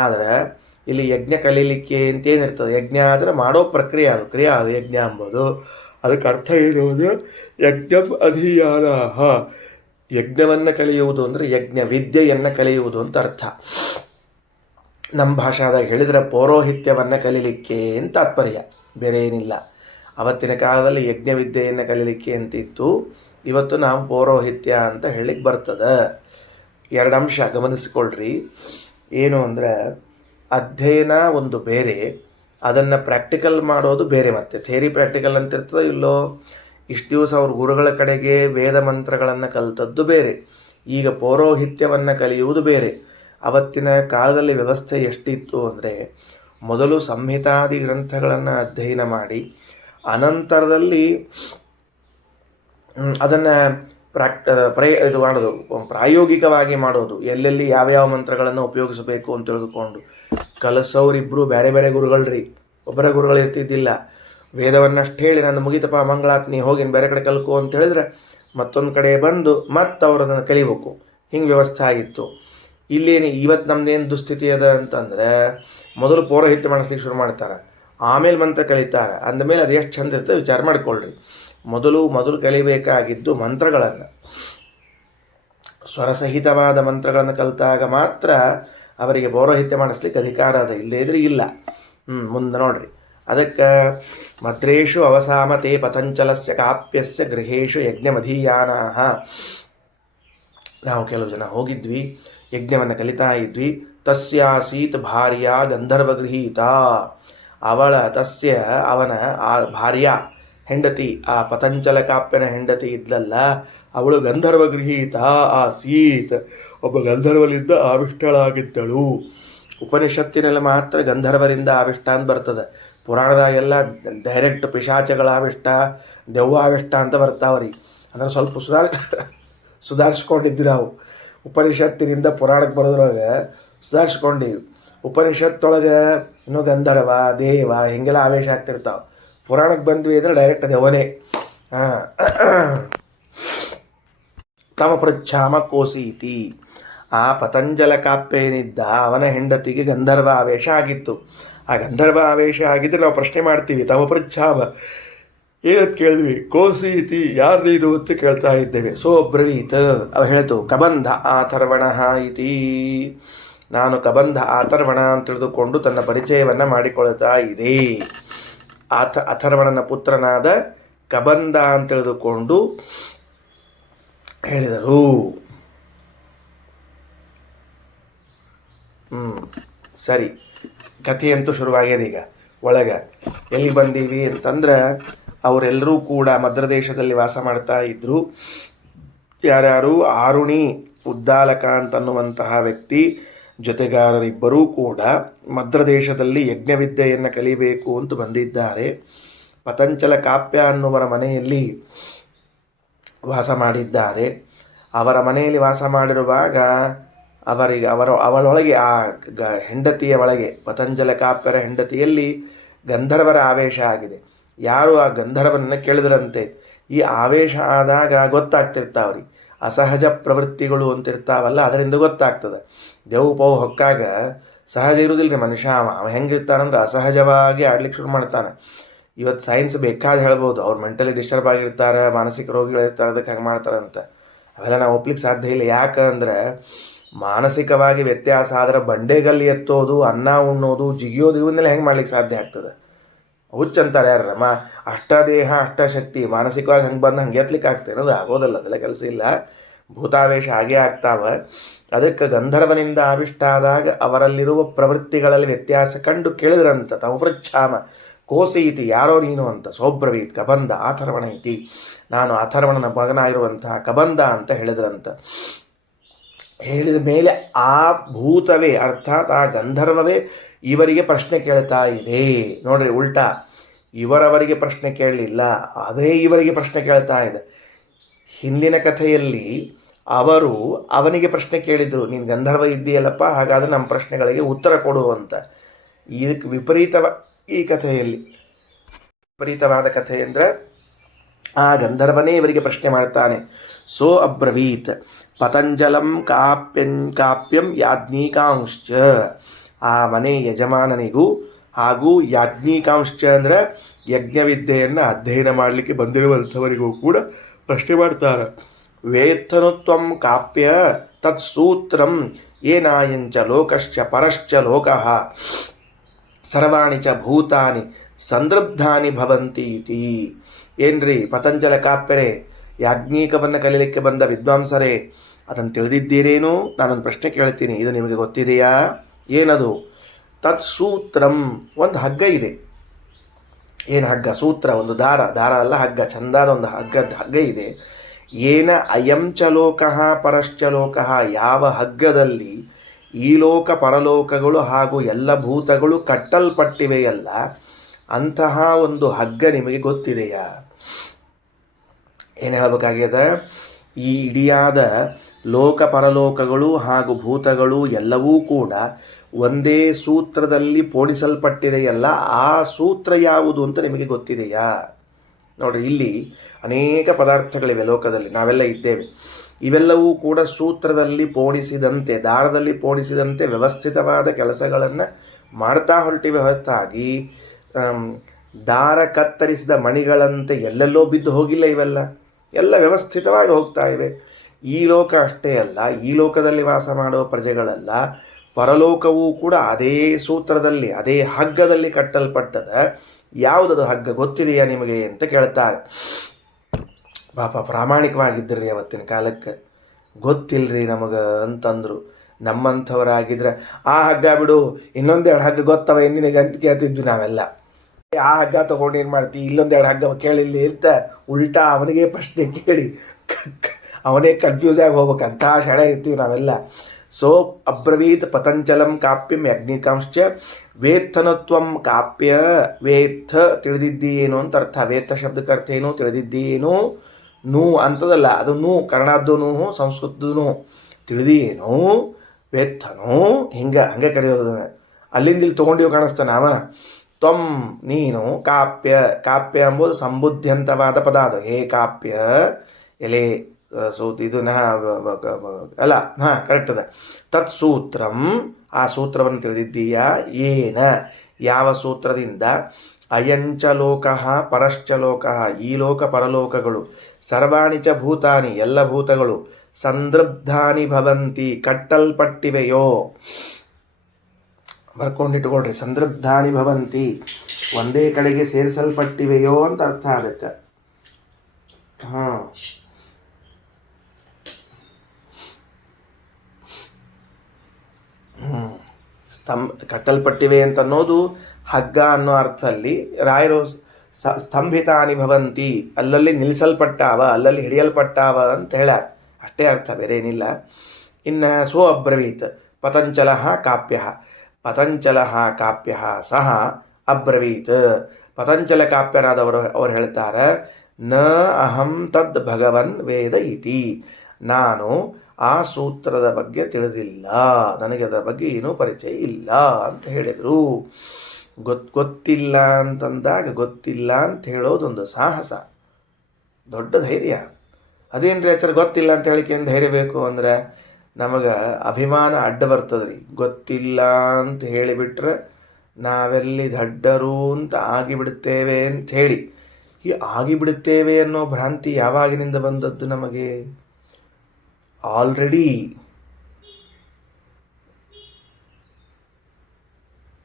ಆದರೆ ಇಲ್ಲಿ ಯಜ್ಞ ಕಲೀಲಿಕ್ಕೆ ಅಂತೇನಿರ್ತದೆ, ಯಜ್ಞ ಆದರೆ ಮಾಡೋ ಪ್ರಕ್ರಿಯೆ, ಅದು ಕ್ರಿಯೆ, ಅದು ಯಜ್ಞ ಎಂಬುದು. ಅದಕ್ಕೆ ಅರ್ಥ ಇರುವುದು ಯಜ್ಞಂ ಅಧೀಯಾನಾಹ. ಯಜ್ಞವನ್ನು ಕಲಿಯುವುದು ಅಂದರೆ ಯಜ್ಞ ವಿದ್ಯೆಯನ್ನು ಕಲಿಯುವುದು ಅಂತ ಅರ್ಥ. ನಮ್ಮ ಭಾಷಾದಾಗ ಹೇಳಿದರೆ ಪೌರೋಹಿತ್ಯವನ್ನು ಕಲೀಲಿಕ್ಕೆ ಅಂತ ತಾತ್ಪರ್ಯ, ಬೇರೆ ಏನಿಲ್ಲ. ಅವತ್ತಿನ ಕಾಲದಲ್ಲಿ ಯಜ್ಞ ವಿದ್ಯೆಯನ್ನು ಕಲೀಲಿಕ್ಕೆ ಅಂತಿತ್ತು, ಇವತ್ತು ನಾವು ಪೌರೋಹಿತ್ಯ ಅಂತ ಹೇಳಿಕ್ಕೆ ಬರ್ತದೆ. ಎರಡು ಅಂಶ ಗಮನಿಸ್ಕೊಳ್ರಿ. ಏನು ಅಂದರೆ, ಅಧ್ಯಯನ ಒಂದು ಬೇರೆ, ಅದನ್ನು ಪ್ರಾಕ್ಟಿಕಲ್ ಮಾಡೋದು ಬೇರೆ. ಮತ್ತೆ ಥಿಯರಿ ಪ್ರಾಕ್ಟಿಕಲ್ ಅಂತ ಇರ್ತದೆ ಇಲ್ಲೋ. ಇಷ್ಟು ದಿವಸ ಅವ್ರ ಗುರುಗಳ ಕಡೆಗೆ ವೇದ ಮಂತ್ರಗಳನ್ನು ಕಲಿತದ್ದು ಬೇರೆ, ಈಗ ಪೌರೋಹಿತ್ಯವನ್ನು ಕಲಿಯುವುದು ಬೇರೆ. ಅವತ್ತಿನ ಕಾಲದಲ್ಲಿ ವ್ಯವಸ್ಥೆ ಎಷ್ಟಿತ್ತು ಅಂದರೆ, ಮೊದಲು ಸಂಹಿತಾದಿ ಗ್ರಂಥಗಳನ್ನು ಅಧ್ಯಯನ ಮಾಡಿ ಅನಂತರದಲ್ಲಿ ಅದನ್ನು ಇದು ಮಾಡೋದು, ಪ್ರಾಯೋಗಿಕವಾಗಿ ಮಾಡೋದು, ಎಲ್ಲೆಲ್ಲಿ ಯಾವ್ಯಾವ ಮಂತ್ರಗಳನ್ನು ಉಪಯೋಗಿಸಬೇಕು ಅಂತ ತಿಳಿದುಕೊಂಡು. ಕಲಿಸೋರಿಬ್ಬರು ಬೇರೆ ಬೇರೆ ಗುರುಗಳ್ರಿ, ಒಬ್ಬರ ಗುರುಗಳು ಇರ್ತಿದ್ದಿಲ್ಲ. ವೇದವನ್ನಷ್ಟು ಹೇಳಿ ನಾನು ಮುಗಿತಪ್ಪ ಮಂಗಳಾತ್, ನೀ ಹೋಗಿ ಬೇರೆ ಕಡೆ ಕಲ್ಕೋ ಅಂತ ಹೇಳಿದ್ರೆ ಮತ್ತೊಂದು ಕಡೆ ಬಂದು ಮತ್ತೆ ಅವರು ಅದನ್ನು ಕಲಿಬೇಕು. ಹಿಂಗೆ ವ್ಯವಸ್ಥೆ ಆಗಿತ್ತು. ಇಲ್ಲೇನು ಇವತ್ತು ನಮ್ದೇನು ದುಸ್ಥಿತಿ ಅದ ಅಂತಂದರೆ, ಮೊದಲು ಪೌರೋಹಿತ್ಯ ಮಾಡಿಸ್ಲಿಕ್ಕೆ ಶುರು ಮಾಡ್ತಾರೆ, ಆಮೇಲೆ ಮಂತ್ರ ಕಲಿತಾರೆ. ಅಂದಮೇಲೆ ಅದು ಎಷ್ಟು ಚಂದ ಇರ್ತದೆ ವಿಚಾರ ಮಾಡಿಕೊಳ್ಳ್ರಿ. ಮೊದಲು ಕಲಿಬೇಕಾಗಿದ್ದು ಮಂತ್ರಗಳನ್ನು, ಸ್ವರಸಹಿತವಾದ ಮಂತ್ರಗಳನ್ನು ಕಲಿತಾಗ ಮಾತ್ರ ಅವರಿಗೆ ಪೌರೋಹಿತ್ಯ ಮಾಡಿಸ್ಲಿಕ್ಕೆ ಅಧಿಕಾರ ಅದ, ಇಲ್ಲದೇ ಇದ್ರೆ ಇಲ್ಲ. ಮುಂದೆ ನೋಡ್ರಿ. ಅದಕ್ಕೆ ಮದ್ರೇಷು ಅವಸಾಮತೆ ಪತಂಚಲಸ್ಯ ಕಾಪ್ಯಸ್ಯ ಗೃಹೇಶು ಯಜ್ಞಮಧೀಯಾನಾಹ. ನಾವು ಕೆಲವು ಜನ ಹೋಗಿದ್ವಿ, ಯಜ್ಞವನ್ನು ಕಲಿತಾ ಇದ್ವಿ. ತಸ್ಯಾಸೀತ್ ಭಾರ್ಯ ಗಂಧರ್ವಗೃಹೀತ. ಅವನ ಆ ಭಾರ್ಯ, ಹೆಂಡತಿ, ಆ ಪತಂಜಲ ಕಾಪ್ಯನ ಹೆಂಡತಿ ಇದ್ಲಲ್ಲ, ಅವಳು ಗಂಧರ್ವಗೃಹೀತ ಆಸೀತ್. ಒಬ್ಬ ಗಂಧರ್ವಲಿಂದ ಆವಿಷ್ಟಳಾಗಿದ್ದಳು. ಉಪನಿಷತ್ತಿನಲ್ಲಿ ಮಾತ್ರ ಗಂಧರ್ವರಿಂದ ಆವಿಷ್ಟ ಅಂತ ಬರ್ತದೆ. ಪುರಾಣದಾಗೆಲ್ಲ ಡೈರೆಕ್ಟ್ ಪಿಶಾಚಗಳ ಆವಿಷ್ಟ, ದೆವ್ವ ಆವಿಷ್ಟ ಅಂತ ಬರ್ತಾವ್ರಿ. ಅಂದ್ರೆ ಸ್ವಲ್ಪ ಸುಧಾರಿಸ್ಕೊಂಡಿದ್ವಿ ನಾವು. ಉಪನಿಷತ್ತಿನಿಂದ ಪುರಾಣಕ್ಕೆ ಬರೋದ್ರೊಳಗೆ ಸುಧಾರಿಸ್ಕೊಂಡಿವಿ. ಉಪನಿಷತ್ತೊಳಗೆ ಇನ್ನೂ ಗಂಧರ್ವ, ದೇವ ಹಿಂಗೆಲ್ಲ ಆವೇಶ ಆಗ್ತಿರ್ತಾವೆ. ಪುರಾಣಕ್ಕೆ ಬಂದ್ವಿ ಅಂದರೆ ಡೈರೆಕ್ಟ್ ದೆವನೇ. ತಮ ಪೃಚ್ಛಾಮ ಕೋಸೀತಿ. ಆ ಪತಂಜಲ ಕಾಪ್ಯ ಏನಿದ್ದ ಅವನ ಹೆಂಡತಿಗೆ ಗಂಧರ್ವ ಆವೇಶ ಆಗಿತ್ತು. ಆ ಗಂಧರ್ವ ಆವೇಶ ಆಗಿದ್ದರೆ ನಾವು ಪ್ರಶ್ನೆ ಮಾಡ್ತೀವಿ, ತಮ ಪೃಚ್ಛಾಮ ಏನಂತ ಕೇಳಿದ್ವಿ, ಕೋಸೀತಿ ಯಾರ್ದು ಇದು ಅಂತ ಕೇಳ್ತಾ ಇದ್ದೇವೆ. ಬ್ರವೀತ್, ಅವ ಹೇಳ್ತು ಕಬಂಧ ಅಥರ್ವಣ ಇತಿ. ನಾನು ಕಬಂಧ ಅಥರ್ವಣ ಅಂತ ತಿಳಿದುಕೊಂಡು ತನ್ನ ಪರಿಚಯವನ್ನು ಮಾಡಿಕೊಳ್ತಾ ಇದೆ. ಅಥರ್ವಣನ ಪುತ್ರನಾದ ಕಬಂಧ ಅಂತ ತಿಳಿದುಕೊಂಡು ಹೇಳಿದರು. ಸರಿ, ಕಥೆಯಂತೂ ಶುರುವಾಗ್ಯದ. ಈಗ ಒಳಗೆ ಎಲ್ಲಿ ಬಂದೀವಿ ಅಂತಂದ್ರೆ, ಅವರೆಲ್ಲರೂ ಕೂಡ ಮದ್ರದೇಶದಲ್ಲಿ ವಾಸ ಮಾಡ್ತಾ ಇದ್ರು. ಯಾರ್ಯಾರು ಆರುಣಿ ಉದ್ದಾಲಕ ಅಂತನ್ನುವಂತಹ ವ್ಯಕ್ತಿ ಜೊತೆಗಾರರಿಬ್ಬರೂ ಕೂಡ ಮದ್ರದೇಶದಲ್ಲಿ ಯಜ್ಞವಿದ್ಯೆಯನ್ನು ಕಲಿಬೇಕು ಅಂತ ಬಂದಿದ್ದಾರೆ. ಪತಂಚಲ ಕಾಪ್ಯ ಅನ್ನುವರ ಮನೆಯಲ್ಲಿ ವಾಸ ಮಾಡಿದ್ದಾರೆ. ಅವರ ಮನೆಯಲ್ಲಿ ವಾಸ ಮಾಡಿರುವಾಗ ಅವಳೊಳಗೆ ಆ ಹೆಂಡತಿಯ ಒಳಗೆ ಪತಂಜಲ ಕಾಪ್ಯರ ಹೆಂಡತಿಯಲ್ಲಿ ಗಂಧರ್ವರ ಆವೇಶ ಆಗಿದೆ. ಯಾರು ಆ ಗಂಧರ್ವನನ್ನು ಕೇಳಿದ್ರಂತೆ. ಈ ಆವೇಶ ಆದಾಗ ಗೊತ್ತಾಗ್ತಿರ್ತಾವ್ರಿ, ಅಸಹಜ ಪ್ರವೃತ್ತಿಗಳು ಅಂತಿರ್ತಾವಲ್ಲ, ಅದರಿಂದ ಗೊತ್ತಾಗ್ತದೆ. ದೇವು ಪೌ ಹೊಕ್ಕಾಗ ಸಹಜ ಇರುವುದಿಲ್ಲ ರೀ ಮನುಷ್ಯ. ಅವ ಹೆಂಗಿರ್ತಾನಂದ್ರೆ ಅಸಹಜವಾಗಿ ಆಡ್ಲಿಕ್ಕೆ ಶುರು ಮಾಡ್ತಾನೆ. ಇವತ್ತು ಸೈನ್ಸ್ ಬೇಕಾದ ಹೇಳ್ಬೋದು, ಅವ್ರು ಮೆಂಟಲಿ ಡಿಸ್ಟರ್ಬ್ ಆಗಿರ್ತಾರೆ, ಮಾನಸಿಕ ರೋಗಿಗಳಿರ್ತಾರೆ, ಅದಕ್ಕೆ ಹಂಗೆ ಮಾಡ್ತಾರಂತ. ಅವೆಲ್ಲ ನಾವು ಒಪ್ಲಿಕ್ಕೆ ಸಾಧ್ಯ ಇಲ್ಲ. ಯಾಕಂದ್ರೆ ಮಾನಸಿಕವಾಗಿ ವ್ಯತ್ಯಾಸ ಆದ್ರೆ ಬಂಡೆಗಲ್ಲಿ ಎತ್ತೋದು, ಅನ್ನ ಉಣ್ಣೋದು, ಜಿಗಿಯೋದು ಇವನ್ನೆಲ್ಲ ಹೆಂಗೆ ಮಾಡ್ಲಿಕ್ಕೆ ಸಾಧ್ಯ ಆಗ್ತದೆ? ಹುಚ್ಚಂತಾರೆ ಯಾರಮ್ಮ. ಅಷ್ಟದೇಹ ಅಷ್ಟಶಕ್ತಿ, ಮಾನಸಿಕವಾಗಿ ಹಂಗೆ ಬಂದು ಹಂಗೆ ಎತ್ತಲಿಕ್ಕೆ ಆಗ್ತದೆ, ಅದು ಆಗೋದಲ್ಲ, ಅದೆಲ್ಲ ಕೆಲಸ ಇಲ್ಲ. ಭೂತಾವೇಶ ಆಗೇ ಆಗ್ತಾವ. ಅದಕ್ಕೆ ಗಂಧರ್ವನಿಂದ ಆವಿಷ್ಟ ಆದಾಗ ಅವರಲ್ಲಿರುವ ಪ್ರವೃತ್ತಿಗಳಲ್ಲಿ ವ್ಯತ್ಯಾಸ ಕಂಡು ಕೇಳಿದ್ರಂತ. ತಾವು ಪೃಚ್ಛಾಮ ಕೋಸಿ ಇತಿ, ಯಾರೋ ನೀನು ಅಂತ. ಸೌಬ್ರವೀತ್ ಕಬಂಧ ಅಥರ್ವಣ ಇತಿ, ನಾನು ಅಥರ್ವಣನ ಮಗನಾಗಿರುವಂತಹ ಕಬಂಧ ಅಂತ ಹೇಳಿದ್ರಂತ. ಹೇಳಿದ ಮೇಲೆ ಆ ಭೂತವೇ ಅರ್ಥಾತ್ ಆ ಗಂಧರ್ವವೇ ಇವರಿಗೆ ಪ್ರಶ್ನೆ ಕೇಳ್ತಾ ಇದೆ. ನೋಡ್ರಿ, ಉಲ್ಟಾ ಇವರವರಿಗೆ ಪ್ರಶ್ನೆ ಕೇಳಲಿಲ್ಲ, ಅದೇ ಇವರಿಗೆ ಪ್ರಶ್ನೆ ಕೇಳ್ತಾ ಇದೆ. ಹಿಂದಿನ ಕಥೆಯಲ್ಲಿ ಅವರು ಅವನಿಗೆ ಪ್ರಶ್ನೆ ಕೇಳಿದ್ರು, ನೀನು ಗಂಧರ್ವ ಇದ್ದೀಯಲ್ಲಪ್ಪ, ಹಾಗಾದರೆ ನಮ್ಮ ಪ್ರಶ್ನೆಗಳಿಗೆ ಉತ್ತರ ಕೊಡು ಅಂತ. ಇದಕ್ಕೆ ಈ ಕಥೆಯಲ್ಲಿ ವಿಪರೀತವಾದ ಕಥೆ ಅಂದರೆ ಆ ಗಂಧರ್ವನೇ ಇವರಿಗೆ ಪ್ರಶ್ನೆ ಮಾಡ್ತಾನೆ. ಸೋ ಅಬ್ರವೀತ್ ಪತಂಜಲಂ ಕಾಪ್ಯಂ ಯಾಜ್ಞಿಕಾಂಶ್ಚ, ಆ ಮನೆ ಯಜಮಾನನಿಗೂ ಹಾಗೂ ಯಾಜ್ಞಿಕಾಂಶ್ಚ ಅಂದರೆ ಯಜ್ಞವಿದ್ಯೆಯನ್ನು ಅಧ್ಯಯನ ಮಾಡಲಿಕ್ಕೆ ಬಂದಿರುವಂಥವರಿಗೂ ಕೂಡ ಪ್ರಶ್ನೆ ಮಾಡ್ತಾರೆ. ವೇತ್ತನುತ್ವಂ ಕಾಪ್ಯ ತತ್ಸೂತ್ರಂ ಏನಾಯಂಚ ಲೋಕಶ್ಚ ಪರಶ್ಚ ಲೋಕಃ ಸರ್ವಾಣಿ ಚ ಭೂತಾನಿ ಸಂದೃಬ್ಧಾನಿ ಭವಂತಿ ಇತಿ. ಏನ್ರಿ ಪತಂಜಲ ಕಾಪ್ಯರೇ, ಯಾಜ್ಞಿಕವನ್ನು ಕಲೀಲಿಕ್ಕೆ ಬಂದ ವಿದ್ವಾಂಸರೇ, ಅದನ್ನು ತಿಳಿದಿದ್ದೀರೇನು? ನಾನೊಂದು ಪ್ರಶ್ನೆ ಕೇಳ್ತೀನಿ, ಇದು ನಿಮಗೆ ಗೊತ್ತಿದೆಯಾ? ಏನದು? ತತ್ಸೂತ್ರಂ, ಒಂದು ಹಗ್ಗ ಇದೆ. ಏನು ಹಗ್ಗ? ಸೂತ್ರ, ಒಂದು ದಾರ ಅಲ್ಲ, ಹಗ್ಗ, ಚಂದಾದ ಒಂದು ಹಗ್ಗ ಇದೆ. ಏನ ಅಯಂಚ ಲೋಕಃ ಪರಶ್ಚ ಲೋಕಃ, ಯಾವ ಹಗ್ಗದಲ್ಲಿ ಈ ಲೋಕ ಪರಲೋಕಗಳು ಹಾಗೂ ಎಲ್ಲ ಭೂತಗಳು ಕಟ್ಟಲ್ಪಟ್ಟಿವೆಯಲ್ಲ, ಅಂತಹ ಒಂದು ಹಗ್ಗ ನಿಮಗೆ ಗೊತ್ತಿದೆಯಾ? ಏನು ಹೇಳಬೇಕಾಗ್ಯದ? ಈ ಇಡಿಯಾದ ಲೋಕ ಪರಲೋಕಗಳು ಹಾಗೂ ಭೂತಗಳು ಎಲ್ಲವೂ ಕೂಡ ಒಂದೇ ಸೂತ್ರದಲ್ಲಿ ಪೋಣಿಸಲ್ಪಟ್ಟಿದೆಯಲ್ಲ, ಆ ಸೂತ್ರ ಯಾವುದು ಅಂತ ನಿಮಗೆ ಗೊತ್ತಿದೆಯಾ? ನೋಡ್ರಿ, ಇಲ್ಲಿ ಅನೇಕ ಪದಾರ್ಥಗಳಿವೆ ಲೋಕದಲ್ಲಿ, ನಾವೆಲ್ಲ ಇದ್ದೇವೆ. ಇವೆಲ್ಲವೂ ಕೂಡ ಸೂತ್ರದಲ್ಲಿ ಪೋಣಿಸಿದಂತೆ, ದಾರದಲ್ಲಿ ಪೋಣಿಸಿದಂತೆ ವ್ಯವಸ್ಥಿತವಾದ ಕೆಲಸಗಳನ್ನು ಮಾಡ್ತಾ ಹೊರಟಿವೆ ಹೊರತಾಗಿ ದಾರ ಕತ್ತರಿಸಿದ ಮಣಿಗಳಂತೆ ಎಲ್ಲೆಲ್ಲೋ ಬಿದ್ದು ಹೋಗಿಲ್ಲ. ಇವೆಲ್ಲ ಎಲ್ಲ ವ್ಯವಸ್ಥಿತವಾಗಿ ಹೋಗ್ತಾ ಇವೆ. ಈ ಲೋಕ ಅಷ್ಟೇ ಅಲ್ಲ, ಈ ಲೋಕದಲ್ಲಿ ವಾಸ ಮಾಡೋ ಪ್ರಜೆಗಳೆಲ್ಲ ಪರಲೋಕವೂ ಕೂಡ ಅದೇ ಸೂತ್ರದಲ್ಲಿ, ಅದೇ ಹಗ್ಗದಲ್ಲಿ ಕಟ್ಟಲ್ಪಟ್ಟದ. ಯಾವುದದು ಹಗ್ಗ ಗೊತ್ತಿದೆಯಾ ನಿಮಗೆ ಅಂತ ಕೇಳ್ತಾರೆ. ಪಾಪ ಪ್ರಾಮಾಣಿಕವಾಗಿದ್ದರು ಅವತ್ತಿನ ಕಾಲಕ್ಕೆ. ಗೊತ್ತಿಲ್ಲರಿ ನಮಗೆ ಅಂತಂದರು. ನಮ್ಮಂಥವರಾಗಿದ್ರೆ ಆ ಹಗ್ಗ ಬಿಡು, ಇನ್ನೊಂದೆರಡು ಹಗ್ಗ ಗೊತ್ತವ ನಿನಗೆ ಅಂತ ಕೇಳ್ತಿದ್ವಿ ನಾವೆಲ್ಲ. ಆ ಹಗ್ಗ ತೊಗೊಂಡು ಏನು ಮಾಡ್ತೀವಿ, ಇಲ್ಲೊಂದೆರಡು ಹಗ್ಗ ಕೇಳಿಲ್ಲಿ ಇರ್ತ, ಉಲ್ಟಾ ಅವನಿಗೆ ಪ್ರಶ್ನೆ ಕೇಳಿ ಅವನೇ ಕನ್ಫ್ಯೂಸ್ ಆಗಿ ಹೋಗ್ಬೇಕಂತ ಶಣ ಇರ್ತೀವಿ ನಾವೆಲ್ಲ. ಸೊ ಅಬ್ರವೀತ್ ಪತಂಜಲಂ ಕಾಪ್ಯಂ ಯಜ್ಞಿಕಾಂಶ್ಚ ವೇತ್ತನತ್ವಂ ಕಾಪ್ಯ. ವೇತ್ತ ತಿಳಿದಿದ್ದೀಯೇನು ಅಂತ ಅರ್ಥ. ವೇತ್ತ ಶಬ್ದಕ್ಕೆ ಅರ್ಥ ಏನು? ತಿಳಿದಿದ್ದೀಯೇನು. ನೂ ಅಂತದಲ್ಲ, ಅದು ನೂ, ಕನ್ನಡದ್ದು ನೂ, ಸಂಸ್ಕೃತದ್ದು ನೂ. ತಿಳಿದಿಯೇನು, ವೇತ್ತನು, ಹಂಗೆ ಕರೆಯೋದು. ಅಲ್ಲಿಂದ ಇಲ್ಲಿ ತೊಗೊಂಡಿವು ಕಾಣಿಸ್ತಾನೆ ಅವ. ತ್ವಂ ನೀನು, ಕಾಪ್ಯ, ಕಾಪ್ಯ ಎಂಬುದು ಸಂಬುದ್ಧ್ಯಂತವಾದ ಪದ ಅದು. ಹೇ ಕಾಪ್ಯ, ಎಲೆ ಇದು ಅಲ್ಲ, ಕರೆಕ್ಟ್ ಅದ. ತತ್ ಸೂತ್ರಂ, ಆ ಸೂತ್ರವನ್ನು ತಿಳಿದಿದ್ದೀಯಾ? ಏನ, ಯಾವ ಸೂತ್ರದಿಂದ? ಅಯಂಚ ಲೋಕಃ ಪರಶ್ಚ ಲೋಕಃ, ಈ ಲೋಕ ಪರಲೋಕಗಳು, ಸರ್ವಾಣಿ ಚ ಭೂತಾನಿ, ಎಲ್ಲ ಭೂತಗಳು, ಸಂದೃಬ್ಧಾನಿ ಭವಂತಿ, ಕಟ್ಟಲ್ಪಟ್ಟಿವೆಯೋ. ಬರ್ಕೊಂಡಿಟ್ಕೊಳ್ರಿ, ಸಂದೃಬ್ಧಾನಿ ಭವಂತಿ, ಒಂದೇ ಕಡೆಗೆ ಸೇರಿಸಲ್ಪಟ್ಟಿವೆಯೋ ಅಂತ ಅರ್ಥ ಅದಕ್ಕೆ. ಕಟ್ಟಲ್ಪಟ್ಟಿವೆ ಅಂತ ಅನ್ನೋದು ಹಗ್ಗ ಅನ್ನೋ ಅರ್ಥದಲ್ಲಿ. ರಾಯರು ಸ್ತಂಭಿತಾನಿ ಭವಂತಿ, ಅಲ್ಲಲ್ಲಿ ನಿಲ್ಲಿಸಲ್ಪಟ್ಟಾವ, ಅಲ್ಲಲ್ಲಿ ಹಿಡಿಯಲ್ಪಟ್ಟಾವ ಅಂತ ಹೇಳ್ಯಾರ. ಅಷ್ಟೇ ಅರ್ಥ, ಬೇರೆ ಏನಿಲ್ಲ. ಇನ್ನು ಸೋ ಅಬ್ರವೀತ್ ಪತಂಜಲ ಕಾಪ್ಯ, ಪತಂಜಲ ಕಾಪ್ಯ ಸಹ ಅಬ್ರವೀತ್, ಪತಂಜಲ ಕಾಪ್ಯರಾದವರು ಅವರು ಹೇಳ್ತಾರೆ, ನ ಅಹಂ ತದ್ ಭಗವನ್ ವೇದ ಇತಿ, ನಾನು ಆ ಸೂತ್ರದ ಬಗ್ಗೆ ತಿಳಿದಿಲ್ಲ, ನನಗೆ ಅದರ ಬಗ್ಗೆ ಏನೂ ಪರಿಚಯ ಇಲ್ಲ ಅಂತ ಹೇಳಿದರು. ಗೊತ್ತಿಲ್ಲ ಅಂತಂದಾಗ ಗೊತ್ತಿಲ್ಲ ಅಂತ ಹೇಳೋದೊಂದು ಸಾಹಸ, ದೊಡ್ಡ ಧೈರ್ಯ. ಅದೇನ್ರಿ ಆಚಾರ ಗೊತ್ತಿಲ್ಲ ಅಂತ ಹೇಳಿಕೆ ಧೈರ್ಯ ಬೇಕು ಅಂದ್ರೆ ನಮಗೆ ಅಭಿಮಾನ ಅಡ್ಡ ಬರ್ತದ್ರಿ. ಗೊತ್ತಿಲ್ಲ ಅಂತ ಹೇಳಿಬಿಟ್ರೆ ನಾವೆಲ್ಲಿ ದಡ್ಡರು ಅಂತ ಆಗಿಬಿಡುತ್ತೇವೆ ಅಂತ ಹೇಳಿ, ಈ ಆಗಿಬಿಡುತ್ತೇವೆ ಅನ್ನೋ ಭ್ರಾಂತಿ ಯಾವಾಗಿನಿಂದ ಬಂದದ್ದು ನಮಗೆ? ಆಲ್ರೆಡಿ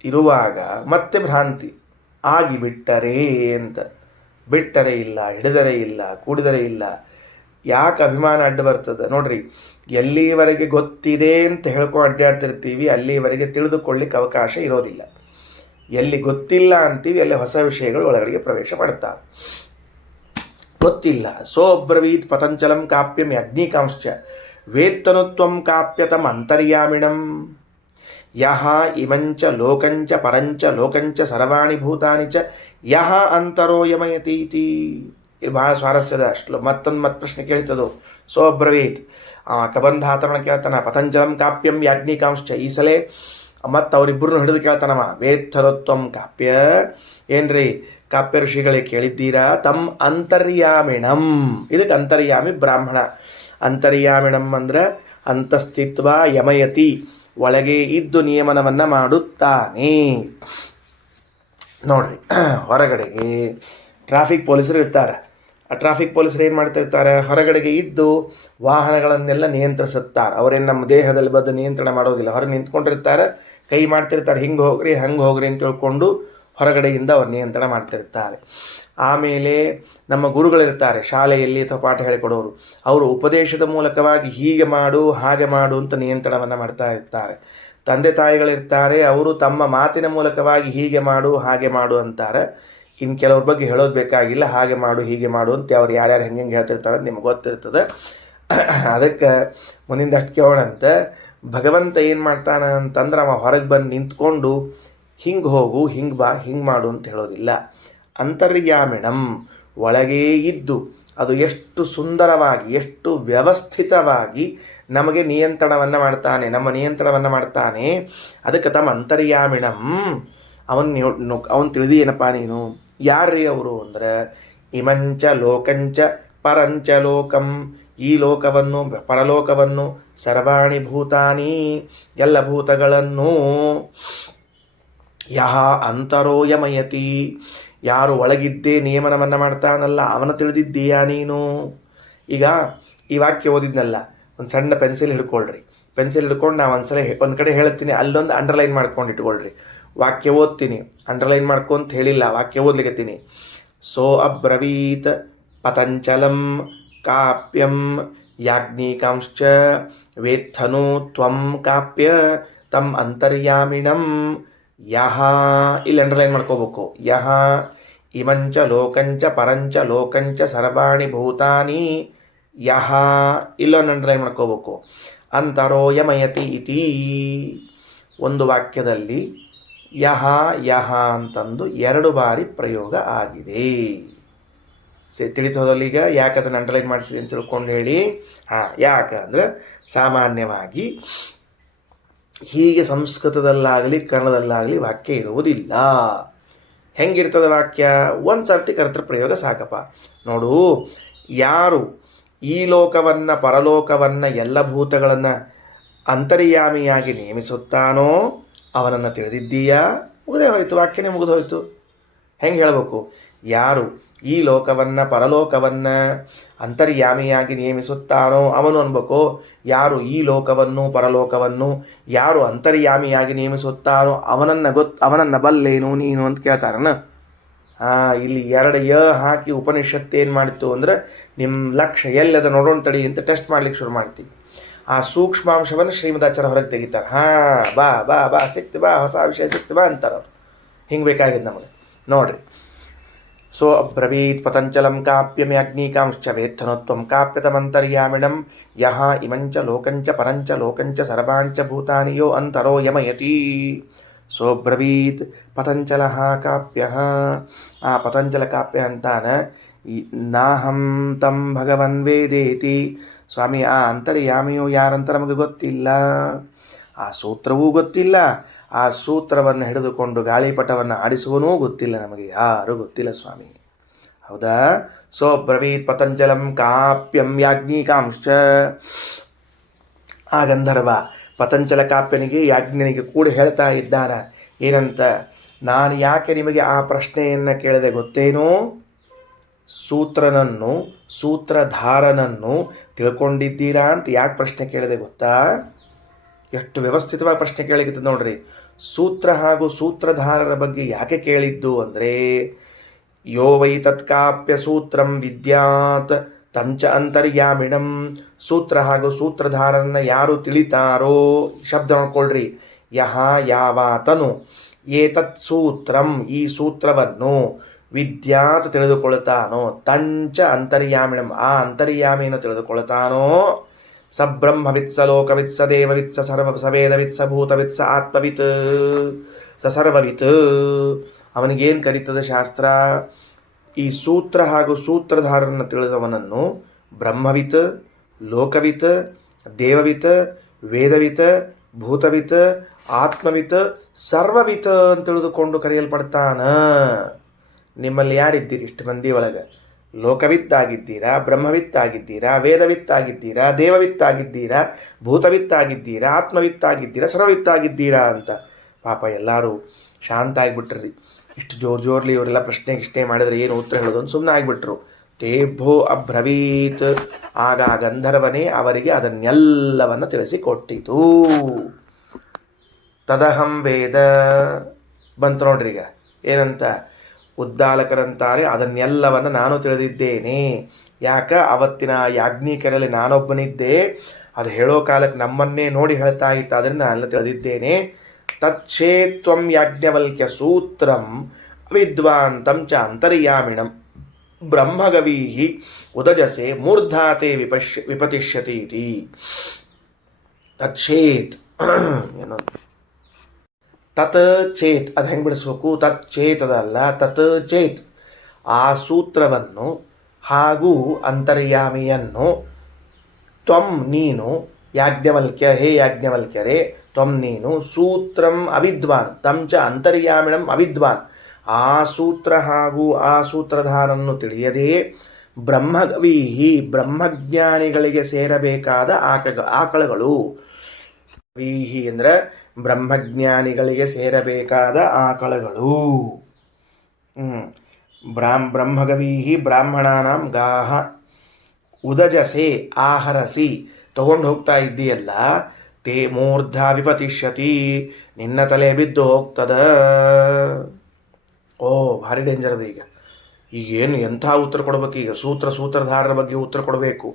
ಇರುವಾಗ ಮತ್ತೆ ಭ್ರಾಂತಿ ಆಗಿಬಿಟ್ಟರೆ ಅಂತ. ಬಿಟ್ಟರೆ ಇಲ್ಲ, ಹಿಡಿದರೆ ಇಲ್ಲ, ಕೂಡಿದರೆ ಇಲ್ಲ. ಯಾಕೆ ಅಭಿಮಾನ ಅಡ್ಡ ಬರ್ತದೆ ನೋಡ್ರಿ. ಎಲ್ಲಿವರೆಗೆ ಗೊತ್ತಿದೆ ಅಂತ ಹೇಳ್ಕೊಂಡು ಅಡ್ಡಾಡ್ತಿರ್ತೀವಿ ಅಲ್ಲಿವರೆಗೆ ತಿಳಿದುಕೊಳ್ಳಿಕ್ಕೆ ಅವಕಾಶ ಇರೋದಿಲ್ಲ. ಎಲ್ಲಿ ಗೊತ್ತಿಲ್ಲ ಅಂತೀವಿ ಅಲ್ಲಿ ಹೊಸ ವಿಷಯಗಳು ಒಳಗಡೆಗೆ ಪ್ರವೇಶ ಪಡ್ತಾವೆ. ಗೊತ್ತಿಲ್ಲ. ಸೋಬ್ರವೀತ್ ಪತಂಜಲಂ ಕಾಪ್ಯಂ ಅಗ್ನಿಕಾಂಶ್ಚ ವೇತ್ತನುತ್ವಂ ಕಾಪ್ಯತಂ ಅಂತರ್ಯಾಮಿಣಂ ಯಹ ಇಮಂಚ ಲೋಕಂಚ ಪರಂಚ ಲೋಕಂಚ ಸರ್ವಾಣಿ ಭೂತಾನಿ ಚ ಯಹ ಅಂತರೋ ಯಮಯತೀತಿ. ಇದು ಬಹಳ ಸ್ವಾರಸ್ಯದ ಮತ್ತೊಂದು ಪ್ರಶ್ನೆ ಕೇಳ್ತದೋ. ಸೋಬ್ರವೀತ್ ಕಬಂಧಾತರಣ ಕೇಳ್ತಾನ, ಪತಂಜಲಂ ಕಾಪ್ಯಂ ಯಾಜ್ಞಿಕಾಂಶ್ಚ. ಈ ಸಲ ಮತ್ತು ಅವರಿಬ್ಬರನ್ನು ಹಿಡಿದು ಕೇಳ್ತಾನವ, ವೇತ್ತನುತ್ವಂ ಕಾಪ್ಯ, ಏನ್ರಿ ಕಾಪ್ಯ ಋಷಿಗಳಿಗೆ ಕೇಳಿದ್ದೀರಾ? ತಮ್ ಅಂತರ್ಯಾಮಿಣಂ, ಇದಕ್ಕೆ ಅಂತರ್ಯಾಮಿ ಬ್ರಾಹ್ಮಣ. ಅಂತರ್ಯಾಮಿಣಂ ಅಂದ್ರೆ ಅಂತಸ್ಥಿತ್ವ ಯಮಯತಿ, ಒಳಗೆ ಇದ್ದು ನಿಯಮನವನ್ನು ಮಾಡುತ್ತಾನೆ. ನೋಡ್ರಿ, ಹೊರಗಡೆಗೆ ಟ್ರಾಫಿಕ್ ಪೊಲೀಸರು ಇರ್ತಾರೆ. ಆ ಟ್ರಾಫಿಕ್ ಪೊಲೀಸರು ಏನು ಮಾಡ್ತಾ ಇರ್ತಾರೆ? ಹೊರಗಡೆಗೆ ಇದ್ದು ವಾಹನಗಳನ್ನೆಲ್ಲ ನಿಯಂತ್ರಿಸುತ್ತಾರೆ. ಅವರೇನು ನಮ್ಮ ದೇಹದಲ್ಲಿ ಬಂದು ನಿಯಂತ್ರಣ ಮಾಡೋದಿಲ್ಲ. ಹೊರಗೆ ನಿಂತ್ಕೊಂಡಿರ್ತಾರೆ, ಕೈ ಮಾಡ್ತಿರ್ತಾರೆ, ಹಿಂಗೆ ಹೋಗ್ರಿ ಹಂಗೆ ಹೋಗ್ರಿ ಅಂತ ತಿಳ್ಕೊಂಡು ಹೊರಗಡೆಯಿಂದ ಅವ್ರು ನಿಯಂತ್ರಣ ಮಾಡ್ತಿರ್ತಾರೆ. ಆಮೇಲೆ ನಮ್ಮ ಗುರುಗಳಿರ್ತಾರೆ ಶಾಲೆಯಲ್ಲಿ ಅಥವಾ ಪಾಠ ಹೇಳಿಕೊಡೋರು, ಅವರು ಉಪದೇಶದ ಮೂಲಕವಾಗಿ ಹೀಗೆ ಮಾಡು ಹಾಗೆ ಮಾಡು ಅಂತ ನಿಯಂತ್ರಣವನ್ನು ಮಾಡ್ತಾ ಇರ್ತಾರೆ. ತಂದೆ ತಾಯಿಗಳಿರ್ತಾರೆ, ಅವರು ತಮ್ಮ ಮಾತಿನ ಮೂಲಕವಾಗಿ ಹೀಗೆ ಮಾಡು ಹಾಗೆ ಮಾಡು ಅಂತಾರೆ. ಇನ್ನು ಕೆಲವ್ರ ಬಗ್ಗೆ ಹೇಳೋದು ಬೇಕಾಗಿಲ್ಲ, ಹಾಗೆ ಮಾಡು ಹೀಗೆ ಮಾಡು ಅಂತ ಅವ್ರು ಯಾರ್ಯಾರು ಹೆಂಗೆ ಹೇಳ್ತಿರ್ತಾರೆ ನಿಮ್ಗೆ ಗೊತ್ತಿರ್ತದೆ. ಅದಕ್ಕೆ ಮುಂದಿಂದಷ್ಟು ಕೇಳೋಣಂತ. ಭಗವಂತ ಏನು ಮಾಡ್ತಾನೆ ಅಂತಂದ್ರೆ ಅವ ಹೊರಗೆ ಬಂದು ನಿಂತ್ಕೊಂಡು ಹಿಂಗೆ ಹೋಗು ಹಿಂಗೆ ಬಾ ಹಿಂಗೆ ಮಾಡು ಅಂತ ಹೇಳೋದಿಲ್ಲ. ಅಂತರ್ಯಾಮಿಣಂ, ಒಳಗೇ ಇದ್ದು ಅದು ಎಷ್ಟು ಸುಂದರವಾಗಿ ಎಷ್ಟು ವ್ಯವಸ್ಥಿತವಾಗಿ ನಮಗೆ ನಿಯಂತ್ರಣವನ್ನು ಮಾಡ್ತಾನೆ, ನಮ್ಮ ನಿಯಂತ್ರಣವನ್ನು ಮಾಡ್ತಾನೆ. ಅದಕ್ಕೆ ತಮ್ಮ ಅಂತರ್ಯಾಮಿಣಂ, ಅವನು ತಿಳಿದಿ ಏನಪ್ಪ ನೀನು? ಯಾರ್ರೀ ಅವರು ಅಂದರೆ, ಇಮಂಚ ಲೋಕಂಚ ಪರಂಚ ಲೋಕಂ, ಈ ಲೋಕವನ್ನು ಪರಲೋಕವನ್ನು, ಸರ್ವಾಣಿ ಭೂತಾನಿ, ಎಲ್ಲ ಭೂತಗಳನ್ನು, ಯಹ ಅಂತರೋ ಯಮಯತಿ, ಯಾರು ಒಳಗಿದ್ದೇ ನಿಯಮನವನ್ನು ಮಾಡ್ತಾನಲ್ಲ ಅವನ ತಿಳಿದಿದ್ದೀಯಾ ನೀನು? ಈಗ ಈ ವಾಕ್ಯ ಓದಿದ್ನಲ್ಲ, ಒಂದು ಸಣ್ಣ ಪೆನ್ಸಿಲ್ ಹಿಡ್ಕೊಳ್ರಿ. ಪೆನ್ಸಿಲ್ ಹಿಡ್ಕೊಂಡು ನಾವು ಒಂದು ಕಡೆ ಹೇಳ್ತೀನಿ, ಅಲ್ಲೊಂದು ಅಂಡರ್ಲೈನ್ ಮಾಡ್ಕೊಂಡು ಇಟ್ಕೊಳ್ರಿ. ವಾಕ್ಯ ಓದ್ತೀನಿ, ಅಂಡರ್ಲೈನ್ ಮಾಡ್ಕೊಂತ ಹೇಳಿಲ್ಲ, ವಾಕ್ಯ ಓದ್ಲಿಕ್ಕತ್ತೀನಿ. ಸೋ ಅಬ್ರವೀತ್ ಪತಂಜಲಂ ಕಾಪ್ಯಂ ಯಾಜ್ಞಿಕಾಂಶ್ಚ ವೇತ್ತನು ತ್ವಂ ಕಾಪ್ಯ ತಮ್ ಅಂತರ್ಯಾಮಿಣಂ ಯಹ, ಇಲ್ಲಿ ಅಂಡರ್ಲೈನ್ ಮಾಡ್ಕೋಬೇಕು. ಯಹ ಇಮಂಚ ಲೋಕಂಚ ಪರಂಚ ಲೋಕಂಚ ಸರ್ವಾಣಿ ಭೂತಾನಿ ಯಹ, ಇಲ್ಲೊಂದು ಅಂಡರ್ಲೈನ್ ಮಾಡ್ಕೋಬೇಕು. ಅಂತರೋ ಯಮಯತಿ ಇತಿ. ಒಂದು ವಾಕ್ಯದಲ್ಲಿ ಯಹ ಯಹ ಅಂತಂದು 2 ಬಾರಿ ಪ್ರಯೋಗ ಆಗಿದೆ. ತಿಳಿತೋದಲ್ಲಿ ಈಗ ಯಾಕೆ ಅದನ್ನು ಅಂಡರ್ಲೈನ್ ಮಾಡಿಸಿದೆ ಅಂತ ತಿಳ್ಕೊಂಡು ಹೇಳಿ. ಯಾಕೆ ಅಂದರೆ ಸಾಮಾನ್ಯವಾಗಿ ಹೀಗೆ ಸಂಸ್ಕೃತದಲ್ಲಾಗಲಿ ಕನ್ನಡದಲ್ಲಾಗಲಿ ವಾಕ್ಯ ಇರುವುದಿಲ್ಲ. ಹೆಂಗಿರ್ತದೆ ವಾಕ್ಯ? ಒಂದು ಸರ್ತಿ ಕರ್ತೃ ಪ್ರಯೋಗ ಸಾಕಪ್ಪ. ನೋಡು, ಯಾರು ಈ ಲೋಕವನ್ನು ಪರಲೋಕವನ್ನು ಎಲ್ಲ ಭೂತಗಳನ್ನು ಅಂತರ್ಯಾಮಿಯಾಗಿ ನೇಮಿಸುತ್ತಾನೋ ಅವನನ್ನು ತಿಳಿದಿದ್ದೀಯಾ? ಮುಗಿದೇ ಹೋಯಿತು, ವಾಕ್ಯನೇ ಮುಗಿದು ಹೋಯಿತು. ಹೆಂಗೆ ಹೇಳಬೇಕು? ಯಾರು ಈ ಲೋಕವನ್ನು ಪರಲೋಕವನ್ನು ಅಂತರ್ಯಾಮಿಯಾಗಿ ನೇಮಿಸುತ್ತಾನೋ ಅವನು ಅನ್ಬೇಕು. ಯಾರು ಈ ಲೋಕವನ್ನು ಪರಲೋಕವನ್ನು ಯಾರು ಅಂತರ್ಯಾಮಿಯಾಗಿ ನೇಮಿಸುತ್ತಾನೋ ಅವನನ್ನು ಬಲ್ಲೇನು ನೀನು ಅಂತ ಕೇಳ್ತಾರನ. ಇಲ್ಲಿ 2 ಯ ಹಾಕಿ ಉಪನಿಷತ್ತು ಏನು ಮಾಡಿತ್ತು ಅಂದರೆ, ನಿಮ್ಮ ಲಕ್ಷ್ಯ ಎಲ್ಲದ ನೋಡೋಣ ತಡಿ ಅಂತ ಟೆಸ್ಟ್ ಮಾಡ್ಲಿಕ್ಕೆ ಶುರು ಮಾಡ್ತೀವಿ. ಆ ಸೂಕ್ಷ್ಮಾಂಶವನ್ನು ಶ್ರೀಮದಾಚಾರ್ಯ ಹೊರಗೆ ತೆಗಿತಾರೆ. ಬಾ ಬಾ ಬಾ ಸಿಕ್ತು ಬಾ, ಹೊಸ ವಿಷಯ ಸಿಕ್ತು ಬಾ ಅಂತಾರೆ ಅವ್ರು. ಹಿಂಗೆ ಬೇಕಾಗಿದ್ದು ನಮಗೆ. ನೋಡ್ರಿ, ಸೋ ಅಬ್ರವೀತ್ ಪತಂಚಲಂ ಕಾಪ್ಯಮ್ಯಾಗ್ನೀಕಾಂಶ್ಚ ವೇತ್ತನೋತ್ವಂ ಕಾಪ್ಯತಮಂತರ್ಯಾಮಿಣಂ ಯಹ ಇಮಂಚ ಲೋಕಂಚ ಪರಂಚ ಲೋಕಂಚ ಸರ್ವಾಂಚ ಭೂತಾನಿ ಯೋ ಅಂತರೋ ಯಮಯತಿ. ಸೋಬ್ರವೀತ್ ಪತಂಚಲ ಕಾಪ್ಯ, ಆ ಪತಂಜಲ ಕಾಪ್ಯ ಅಂತಾನ, ನಾಹಂ ತಂ ಭಗವನ್ ವೇದೇತಿ. ಸ್ವಾಮಿ, ಆ ಅಂತರ್ಯಾಮಿಯು ಯಾರಂತ ನಮಗೆ ಗೊತ್ತಿಲ್ಲ, ಆ ಸೂತ್ರವೂ ಗೊತ್ತಿಲ್ಲ, ಆ ಸೂತ್ರವನ್ನು ಹಿಡಿದುಕೊಂಡು ಗಾಳಿಪಟವನ್ನು ಆಡಿಸುವನೂ ಗೊತ್ತಿಲ್ಲ, ನಮಗೆ ಯಾರೂ ಗೊತ್ತಿಲ್ಲ ಸ್ವಾಮಿ. ಹೌದಾ? ಸೋ ಬ್ರವೀತ್ ಪತಂಜಲಂ ಕಾಪ್ಯಂ ಯಾಜ್ಞಿಕಾಂಶ್ಚ. ಆ ಗಂಧರ್ವ ಪತಂಜಲ ಕಾಪ್ಯನಿಗೆ ಯಾಜ್ಞನಿಗೆ ಕೂಡ ಹೇಳ್ತಾ ಇದ್ದಾನ, ಏನಂತ? ನಾನು ಯಾಕೆ ನಿಮಗೆ ಆ ಪ್ರಶ್ನೆಯನ್ನು ಕೇಳಿದೆ ಗೊತ್ತೇನೋ? ಸೂತ್ರನನ್ನು, ಸೂತ್ರಧಾರನನ್ನು ತಿಳ್ಕೊಂಡಿದ್ದೀರಾ ಅಂತ ಯಾಕೆ ಪ್ರಶ್ನೆ ಕೇಳಿದೆ ಗೊತ್ತಾ? ಎಷ್ಟು ವ್ಯವಸ್ಥಿತವಾಗಿ ಪ್ರಶ್ನೆ ಕೇಳಿತ್ತು ನೋಡ್ರಿ. ಸೂತ್ರ ಹಾಗೂ ಸೂತ್ರಧಾರರ ಬಗ್ಗೆ ಯಾಕೆ ಕೇಳಿದ್ದು ಅಂದರೆ, ಯೋ ವೈ ತತ್ಕಾಪ್ಯ ಸೂತ್ರಂ ವಿದ್ಯಾತ್ ತಂಚ ಅಂತರ್ಯಾಮಿಣಂ. ಸೂತ್ರ ಹಾಗೂ ಸೂತ್ರಧಾರನ ಯಾರು ತಿಳಿತಾರೋ, ಶಬ್ದ ನೋಡ್ಕೊಳ್ರಿ, ಯಹ ಯಾವಾತನು, ಏತತ್ ಸೂತ್ರಂ ಈ ಸೂತ್ರವನ್ನು, ವಿದ್ಯಾತ್ ತಿಳಿದುಕೊಳ್ತಾನೋ, ತಂಚ ಅಂತರ್ಯಾಮಿಣಂ ಆ ಅಂತರ್ಯಾಮಿಯನ್ನು ತಿಳಿದುಕೊಳ್ತಾನೋ, ಸ ಬ್ರಹ್ಮವಿತ್ ಸ ಲೋಕವಿತ್ ಸ ದೇವವಿತ್ ಸ ಸರ್ವ ಸವೇದವಿತ್ ಸ ಭೂತವಿತ್ ಸ ಆತ್ಮವಿತ್ ಸ ಸರ್ವವಿತ್. ಅವನಿಗೇನು ಕರೀತದೆ ಶಾಸ್ತ್ರ? ಈ ಸೂತ್ರ ಹಾಗೂ ಸೂತ್ರಧಾರನ್ನು ತಿಳಿದವನನ್ನು ಬ್ರಹ್ಮವಿತ್, ಲೋಕವಿತ್, ದೇವವಿತ್, ವೇದವಿತ್, ಭೂತವಿತ್, ಆತ್ಮವಿತ್, ಸರ್ವವಿತ್ ಅಂತ ತಿಳಿದುಕೊಂಡು ಕರೆಯಲ್ಪಡ್ತಾನ. ನಿಮ್ಮಲ್ಲಿ ಯಾರಿದ್ದೀರಿ ಇಷ್ಟು ಮಂದಿ ಒಳಗೆ? ಲೋಕವಿತ್ತಾಗಿದ್ದೀರಾ, ಬ್ರಹ್ಮವಿತ್ತಾಗಿದ್ದೀರಾ, ವೇದವಿತ್ತಾಗಿದ್ದೀರಾ, ದೇವವಿತ್ತಾಗಿದ್ದೀರಾ, ಭೂತವಿತ್ತಾಗಿದ್ದೀರಾ, ಆತ್ಮವಿತ್ತಾಗಿದ್ದೀರಾ, ಸರ್ವವಿತ್ತಾಗಿದ್ದೀರಾ ಅಂತ. ಪಾಪ ಎಲ್ಲರೂ ಶಾಂತ ಆಗಿಬಿಟ್ರಿ. ಇಷ್ಟು ಜೋರ್ಲಿ ಇವರೆಲ್ಲ ಪ್ರಶ್ನೆ ಮಾಡಿದರೆ ಏನು ಉತ್ತರ ಹೇಳೋದು ಅಂತ ಸುಮ್ಮನೆ ಆಗಿಬಿಟ್ರು. ತೇಭೋ ಅಬ್ರವೀತ್. ಆಗ ಗಂಧರ್ವನೇ ಅವರಿಗೆ ಅದನ್ನೆಲ್ಲವನ್ನು ತಿಳಿಸಿಕೊಟ್ಟಿತು. ತದಹಂ ವೇದ ಬಂತು ನೋಡ್ರಿ. ಈಗ ಏನಂತ? ಉದ್ದಾಲಕರಂತಾರೆ, ಅದನ್ನೆಲ್ಲವನ್ನು ನಾನು ತಿಳಿದಿದ್ದೇನೆ. ಯಾಕ? ಅವತ್ತಿನ ಯಾಜ್ಞಿಕರಲ್ಲಿ ನಾನೊಬ್ಬನಿದ್ದೆ, ಅದು ಹೇಳೋ ಕಾಲಕ್ಕೆ ನಮ್ಮನ್ನೇ ನೋಡಿ ಹೇಳ್ತಾ ಇತ್ತು, ಅದರಿಂದ ನಾನೆಲ್ಲ ತಿಳಿದಿದ್ದೇನೆ. ತಚ್ಛೇತ್ವಂ ಯಾಜ್ಞವಲ್ಕ್ಯ ಸೂತ್ರಂ ವಿದ್ವಾಂತಂ ಚ ಅಂತರ್ಯಾಮಿಣಂ ಬ್ರಹ್ಮಗವೀಹಿ ಉದಜಸೆ ಮೂರ್ಧಾತೆ ವಿಪತಿಷ್ಯತೀತಿ. ತಚ್ಛೇತ್ ಏನು? ತತ್ ಚೇತ್, ಅದು ಹೆಂಗೆ ಬಿಡಿಸ್ಬೇಕು? ತತ್ ಚೇತದಲ್ಲ, ತತ್ ಚೇತ್. ಆ ಸೂತ್ರವನ್ನು ಹಾಗೂ ಅಂತರ್ಯಾಮಿಯನ್ನು, ತ್ವಂ ನೀನು, ಯಾಜ್ಞವಲ್ಕ್ಯ ಹೇ ಯಾಜ್ಞವಲ್ಕ್ಯರೇ, ತ್ವಂ ನೀನು, ಸೂತ್ರಂ ಅವಿದ್ವಾನ್ ತಂಚ ಅಂತರ್ಯಾಮಿಣಂ ಅವಿದ್ವಾನ್ ಆ ಸೂತ್ರ ಹಾಗೂ ಆ ಸೂತ್ರಧಾರನ್ನು ತಿಳಿಯದೇ ಬ್ರಹ್ಮಗವೀಹಿ ಬ್ರಹ್ಮಜ್ಞಾನಿಗಳಿಗೆ ಸೇರಬೇಕಾದ ಆಕಳಗಳು. ವೀಹಿ ಅಂದರೆ ಬ್ರಹ್ಮಜ್ಞಾನಿಗಳಿಗೆ ಸೇರಬೇಕಾದ ಆಕಳಗಳು. ಬ್ರಹ್ಮಗವೀಹಿ ಬ್ರಾಹ್ಮಣಾನಾಂ ಗಾಹ ಉದಜಸೆ ಆಹರಸಿ. ತಗೊಂಡು ಹೋಗ್ತಾ ಇದ್ದೀಯಲ್ಲ, ತೇ ಮೂರ್ಧ ವಿಪತಿಷ್ಯತಿ, ನಿನ್ನ ತಲೆ ಬಿದ್ದು ಹೋಗ್ತದ. ಓ, ಭಾರಿ ಡೇಂಜರ್ ಅದು. ಈಗೇನು ಎಂಥ ಉತ್ತರ ಕೊಡ್ಬೇಕು? ಈಗ ಸೂತ್ರಧಾರರ ಬಗ್ಗೆ ಉತ್ತರ ಕೊಡಬೇಕು.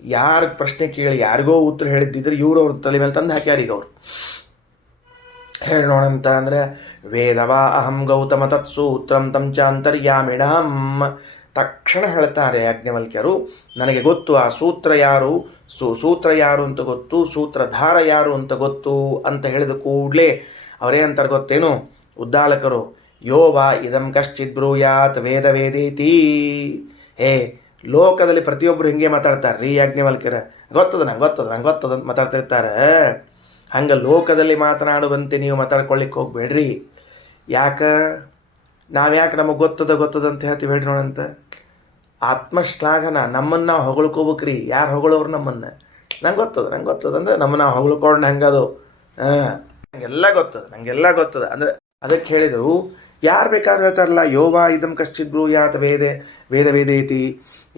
ಯಾರ ಪ್ರಶ್ನೆ ಕೇಳಿ ಯಾರಿಗೋ ಉತ್ತರ ಹೇಳಿದ್ದಿದ್ರೆ ಇವರು ಅವ್ರ ತಲೆ ಮೇಲೆ ತಂದು ಹಾಕ್ಯಾರ. ಈಗ ಅವರು ಹೇಳಿ ನೋಡಂತ ಅಂದರೆ, ವೇದವಾ ಅಹಂ ಗೌತಮ ತತ್ಸೂತ್ರಂ ತಂಚ ಅಂತರ್ಯಾಮಿಣಂ. ತಕ್ಷಣ ಹೇಳ್ತಾರೆ ಯಾಜ್ಞವಲ್ಕ್ಯರು, ನನಗೆ ಗೊತ್ತು ಆ ಸೂತ್ರ ಯಾರು, ಸೂತ್ರ ಯಾರು ಅಂತ ಗೊತ್ತು, ಸೂತ್ರಧಾರ ಯಾರು ಅಂತ ಗೊತ್ತು ಅಂತ ಹೇಳಿದ ಕೂಡಲೇ ಅವರೇನಂತಾರೆ ಗೊತ್ತೇನು ಉದ್ದಾಲಕರು? ಯೋವಾ ಇದಂ ಕಶ್ಚಿತ್ ಬ್ರೂಯಾತ್ ವೇದ ವೇದೇತಿ. ಲೋಕದಲ್ಲಿ ಪ್ರತಿಯೊಬ್ಬರು ಹಿಂಗೆ ಮಾತಾಡ್ತಾರೆ ರೀ ಯಾಜ್ಞವಲ್ಕ್ಯರ. ನಂಗೆ ಗೊತ್ತದ ಅಂತ ಮಾತಾಡ್ತಿರ್ತಾರೆ. ಹಂಗೆ ಲೋಕದಲ್ಲಿ ಮಾತನಾಡುವಂತೆ ನೀವು ಮಾತಾಡ್ಕೊಳ್ಳಿಕ್ಕೆ ಹೋಗ್ಬೇಡ್ರಿ. ನಾವ್ಯಾಕೆ ನಮಗೆ ಗೊತ್ತದ ಅಂತ ಹೇಳ್ತೀವಿ ಹೇಳ್ರಿ ನೋಡಂತ. ಆತ್ಮಶ್ಲಾಘನ, ನಮ್ಮನ್ನು ನಾವು ಹೊಗಳ್ಕೋಬೇಕ್ರಿ. ಯಾರು ಹೊಗಳೋರು ನಮ್ಮನ್ನು? ನಂಗೆ ಗೊತ್ತದ ಅಂದರೆ ನಮ್ಮನ್ನು ನಾವು ಹೊಗಳ್ಕೊಂಡು ಹೆಂಗದು, ನಂಗೆಲ್ಲ ಗೊತ್ತದ ಅಂದರೆ ಅದಕ್ಕೆ ಹೇಳಿದರು. ಯಾರು ಬೇಕಾದ್ರೂ ಹೇಳ್ತಾರಲ್ಲ, ಯೋವಾ ಇದಂ ಕಶ್ಚಿತ್ ಬ್ರೂಯಾತ್ ವೇದ ವೇದೇತಿ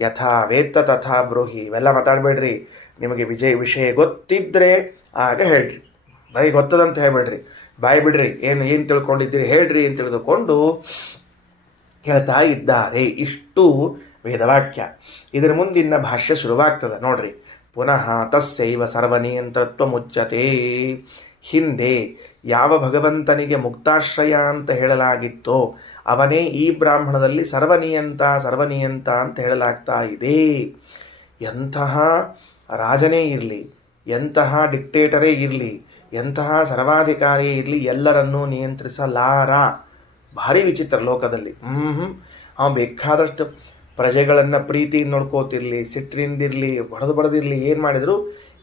ಯಥಾ ವೇತ್ತ ತಥಾ ಬ್ರೂಹಿ. ಇವೆಲ್ಲ ಮಾತಾಡಬೇಡ್ರಿ. ನಿಮಗೆ ವಿಷಯ ಗೊತ್ತಿದ್ದರೆ ಆಗ ಹೇಳ್ರಿ, ಬರೀ ಗೊತ್ತದಂತ ಹೇಳ್ಬೇಡ್ರಿ. ಬಾಯ್ ಬಿಡ್ರಿ, ಏನು ತಿಳ್ಕೊಂಡಿದ್ದೀರಿ ಹೇಳ್ರಿ ಅಂತ ತಿಳಿದುಕೊಂಡು ಹೇಳ್ತಾ ಇದ್ದಾರೆ. ಇಷ್ಟು ವೇದವಾಕ್ಯ. ಇದರ ಮುಂದಿನ ಭಾಷ್ಯ ಶುರುವಾಗ್ತದೆ ನೋಡ್ರಿ. ಪುನಃ ತಸ್ಸೈವ ಸರ್ವನಿಯಂತ್ರತ್ವ ಮುಚ್ಚತೆ. ಹಿಂದೆ ಯಾವ ಭಗವಂತನಿಗೆ ಮುಕ್ತಾಶ್ರಯ ಅಂತ ಹೇಳಲಾಗಿತ್ತೋ ಅವನೇ ಈ ಬ್ರಾಹ್ಮಣದಲ್ಲಿ ಸರ್ವನಿಯಂತ ಅಂತ ಹೇಳಲಾಗ್ತಾ ಇದೆ. ಎಂತಹ ರಾಜನೇ ಇರಲಿ, ಎಂತಹ ಡಿಕ್ಟೇಟರೇ ಇರಲಿ, ಎಂತಹ ಸರ್ವಾಧಿಕಾರಿಯೇ ಇರಲಿ, ಎಲ್ಲರನ್ನೂ ನಿಯಂತ್ರಿಸಲಾರ. ಭಾರಿ ವಿಚಿತ್ರ ಲೋಕದಲ್ಲಿ. ಅವ ಬೇಕಾದಷ್ಟು ಪ್ರಜೆಗಳನ್ನು ಪ್ರೀತಿಯಿಂದ ನೋಡ್ಕೋತಿರಲಿ, ಸಿಟ್ಟಿನಿಂದಿರಲಿ, ಬಡದಿರಲಿ, ಏನು ಮಾಡಿದರೂ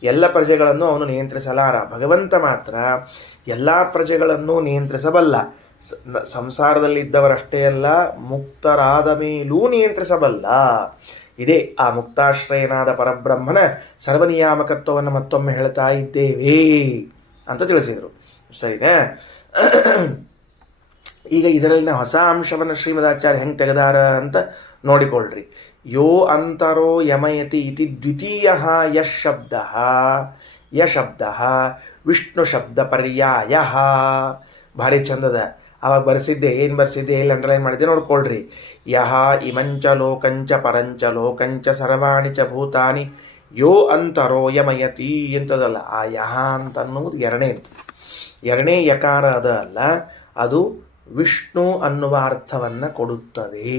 ಎಲ್ಲ ಪ್ರಜೆಗಳನ್ನು ಅವನು ನಿಯಂತ್ರಿಸಲಾರ. ಭಗವಂತ ಮಾತ್ರ ಎಲ್ಲ ಪ್ರಜೆಗಳನ್ನು ನಿಯಂತ್ರಿಸಬಲ್ಲ. ಸಂಸಾರದಲ್ಲಿದ್ದವರಷ್ಟೇ ಅಲ್ಲ, ಮುಕ್ತರಾದ ಮೇಲೂ ನಿಯಂತ್ರಿಸಬಲ್ಲ. ಇದೇ ಆ ಮುಕ್ತಾಶ್ರಯನಾದ ಪರಬ್ರಹ್ಮನ ಸರ್ವನಿಯಾಮಕತ್ವವನ್ನು ಮತ್ತೊಮ್ಮೆ ಹೇಳ್ತಾ ಇದ್ದೇವೆ ಅಂತ ತಿಳಿಸಿದರು. ಸರಿನಾ? ಈಗ ಇದರಲ್ಲಿನ ಹೊಸ ಅಂಶವನ್ನು ಶ್ರೀಮದಾಚಾರ್ಯ ಹೆಂಗೆ ತೆಗೆದಾರ ಅಂತ ನೋಡಿಕೊಳ್ಳ್ರಿ. ಯೋ ಅಂತರೋ ಯಮಯತಿ ಇತಿ ದ್ವಿತೀಯ ಯಶಬ್ದ ವಿಷ್ಣು ಶಬ್ದ ಪರ್ಯಾಯ. ಭಾರಿ ಚಂದದ. ಅವಾಗ ಬರ್ಸಿದ್ದೆ, ಏನು ಬರ್ಸಿದ್ದೆ, ಎಲ್ಲಿ ಅಂಡರ್ಲೈನ್ ಮಾಡಿದ್ದೆ ನೋಡ್ಕೊಳ್ರಿ. ಯಹ ಇಮಂಚ ಲೋಕಂಚ ಪರಂಚ ಲೋಕಂಚ ಸರ್ವಾಣಿ ಚ ಭೂತಾನಿ ಯೋ ಅಂತರೋ ಯಮಯತಿ ಅಂತದಲ್ಲ. ಆ ಯಹ ಅಂತ ಅನ್ನುವುದು ಎರಡನೇ ಯಕಾರ ಅಲ್ಲ, ಅದು ವಿಷ್ಣು ಅನ್ನುವ ಅರ್ಥವನ್ನು ಕೊಡುತ್ತದೆ.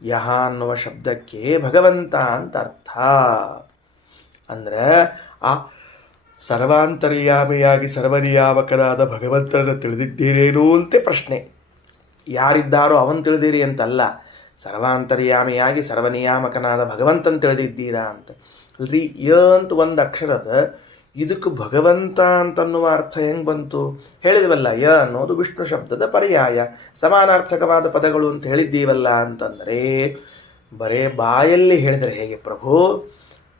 ಯಹ ಅನ್ನುವ ಶಬ್ದಕ್ಕೆ ಭಗವಂತ ಅಂತ ಅರ್ಥ. ಅಂದರೆ ಆ ಸರ್ವಾಂತರ್ಯಾಮಿಯಾಗಿ ಸರ್ವನಿಯಾಮಕನಾದ ಭಗವಂತನನ್ನು ತಿಳಿದಿದ್ದೀರೇನೋ ಅಂತೆ ಪ್ರಶ್ನೆ. ಯಾರಿದ್ದಾರೋ ಅವನು ತಿಳಿದಿರಿ ಅಂತಲ್ಲ, ಸರ್ವಾಂತರ್ಯಾಮಿಯಾಗಿ ಸರ್ವನಿಯಾಮಕನಾದ ಭಗವಂತನ ತಿಳಿದಿದ್ದೀರಾ ಅಂತ. ಅಲ್ರಿ, ಯ ಅಂತ ಒಂದು ಅಕ್ಷರದ ಇದಕ್ಕೆ ಭಗವಂತ ಅಂತನ್ನುವ ಅರ್ಥ ಹೆಂಗೆ ಬಂತು? ಹೇಳಿದ್ವಲ್ಲ, ಯ ಅನ್ನೋದು ವಿಷ್ಣು ಶಬ್ದದ ಪರ್ಯಾಯ, ಸಮಾನಾರ್ಥಕವಾದ ಪದಗಳು ಅಂತ ಹೇಳಿದ್ದೀವಲ್ಲ. ಅಂತಂದರೆ ಬರೇ ಬಾಯಲ್ಲಿ ಹೇಳಿದರೆ ಹೇಗೆ ಪ್ರಭು?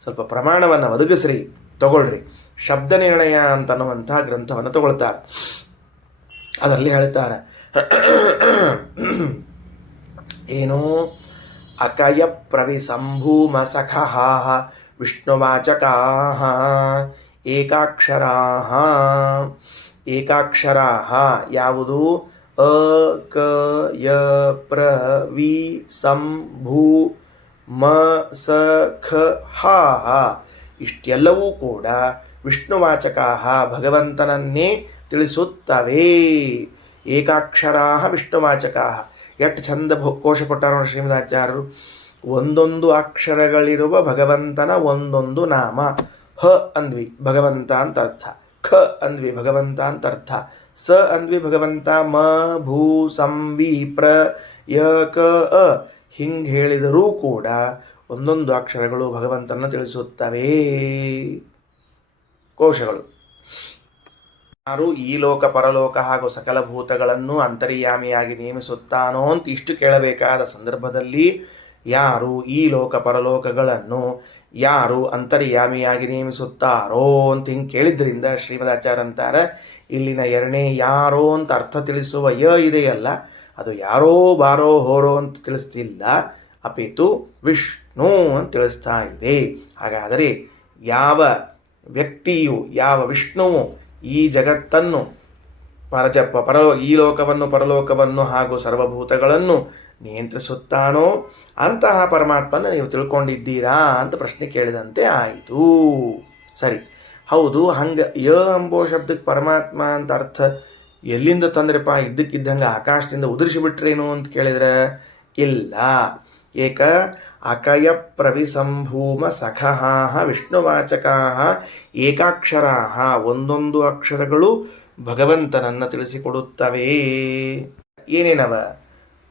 ಸ್ವಲ್ಪ ಪ್ರಮಾಣವನ್ನು ಒದಗಿಸ್ರಿ, ತಗೊಳ್ರಿ. ಶಬ್ದ ನಿರ್ಣಯ ಅಂತನ್ನುವಂಥ ಗ್ರಂಥವನ್ನು ತಗೊಳ್ತಾರೆ. ಅದರಲ್ಲಿ ಹೇಳ್ತಾರೆ ಏನು? ಅಕಯ ಪ್ರವಿಸಂಭೂಮ ಸಖಃ ವಿಷ್ಣುವಾಚಕಾಃ ಏಕಾಕ್ಷರಾಃ ಯಾವುದು? ಅ ಕ ಯ ಪ್ರ ವಿ ಸಂ ಭೂ ಮ ಸ ಖ ಹ. ಇಷ್ಟೆಲ್ಲವೂ ಕೂಡ ವಿಷ್ಣುವಾಚಕಾಃ ಭಗವಂತನನ್ನೇ ತಿಳಿಸುತ್ತವೆ. ಏಕಾಕ್ಷರಾಃ ವಿಷ್ಣುವಾಚಕಾಃ. ಎಷ್ಟು ಚಂದ ಕೋಶ ಕೊಟ್ಟಾರ ಶ್ರೀಮದಾಚಾರ್ಯರು. ಒಂದೊಂದು ಅಕ್ಷರಗಳಿರುವ ಭಗವಂತನ ಒಂದೊಂದು ನಾಮ. ಹ ಅಂದ್ವಿ ಭಗವಂತ ಅಂತ ಅರ್ಥ, ಖ ಅಂದ್ವಿ ಭಗವಂತ ಅಂತ ಅರ್ಥ, ಸ ಅಂದ್ವಿ ಭಗವಂತ, ಮ ಭೂ ಸಂ ವಿ ಪ್ರ ಯ ಕ ಅ. ಹಿಂಗೆ ಹೇಳಿದರೂ ಕೂಡ ಒಂದೊಂದು ಅಕ್ಷರಗಳು ಭಗವಂತನ ತಿಳಿಸುತ್ತವೆ. ಕೋಶಗಳು. ಯಾರು ಈ ಲೋಕ ಪರಲೋಕ ಹಾಗೂ ಸಕಲ ಭೂತಗಳನ್ನು ಅಂತರ್ಯಾಮಿಯಾಗಿ ನೇಮಿಸುತ್ತಾನೋ ಅಂತ ಇಷ್ಟು ಕೇಳಬೇಕಾದ ಸಂದರ್ಭದಲ್ಲಿ ಯಾರು ಈ ಲೋಕ ಪರಲೋಕಗಳನ್ನು ಯಾರು ಅಂತರ್ಯಾಮಿಯಾಗಿ ನೇಮಿಸುತ್ತಾರೋ ಅಂತ ಹಿಂಗೆ ಕೇಳಿದ್ರಿಂದ ಶ್ರೀಮದಾಚಾರ್ಯ ಅಂತಾರೆ, ಇಲ್ಲಿನ ಎರಡನೇ ಯಾರೋ ಅಂತ ಅರ್ಥ ತಿಳಿಸುವ ಯ ಇದೆಯಲ್ಲ, ಅದು ಯಾರೋ ಬಾರೋ ಹೋರೋ ಅಂತ ತಿಳಿಸ್ತಿಲ್ಲ, ಅಪಿತು ವಿಷ್ಣು ಅಂತ ತಿಳಿಸ್ತಾ ಇದೆ. ಹಾಗಾದರೆ ಯಾವ ವ್ಯಕ್ತಿಯು, ಯಾವ ವಿಷ್ಣುವು ಈ ಜಗತ್ತನ್ನು ಈ ಲೋಕವನ್ನು ಪರಲೋಕವನ್ನು ಹಾಗೂ ಸರ್ವಭೂತಗಳನ್ನು ನಿಯಂತ್ರಿಸುತ್ತಾನೋ ಅಂತಹ ಪರಮಾತ್ಮನ ನೀವು ತಿಳ್ಕೊಂಡಿದ್ದೀರಾ ಅಂತ ಪ್ರಶ್ನೆ ಕೇಳಿದಂತೆ ಆಯಿತು. ಸರಿ, ಹೌದು. ಹಂಗೆ ಯ ಎಂಬೋ ಶಬ್ದಕ್ಕೆ ಪರಮಾತ್ಮ ಅಂತ ಅರ್ಥ ಎಲ್ಲಿಂದ ತಂದ್ರಪ್ಪ? ಇದ್ದಕ್ಕಿದ್ದಂಗೆ ಆಕಾಶದಿಂದ ಉದುರಿಸಿಬಿಟ್ರೇನು ಅಂತ ಕೇಳಿದ್ರೆ ಇಲ್ಲ. ಏಕ ಅಕಯ ಪ್ರವಿಸಂಭೂಮ ಸಖಃ ವಿಷ್ಣುವಾಚಕಾಃ ಏಕಾಕ್ಷರಾಃ. ಒಂದೊಂದು ಅಕ್ಷರಗಳು ಭಗವಂತನನ್ನು ತಿಳಿಸಿಕೊಡುತ್ತವೆ. ಏನೇನವ?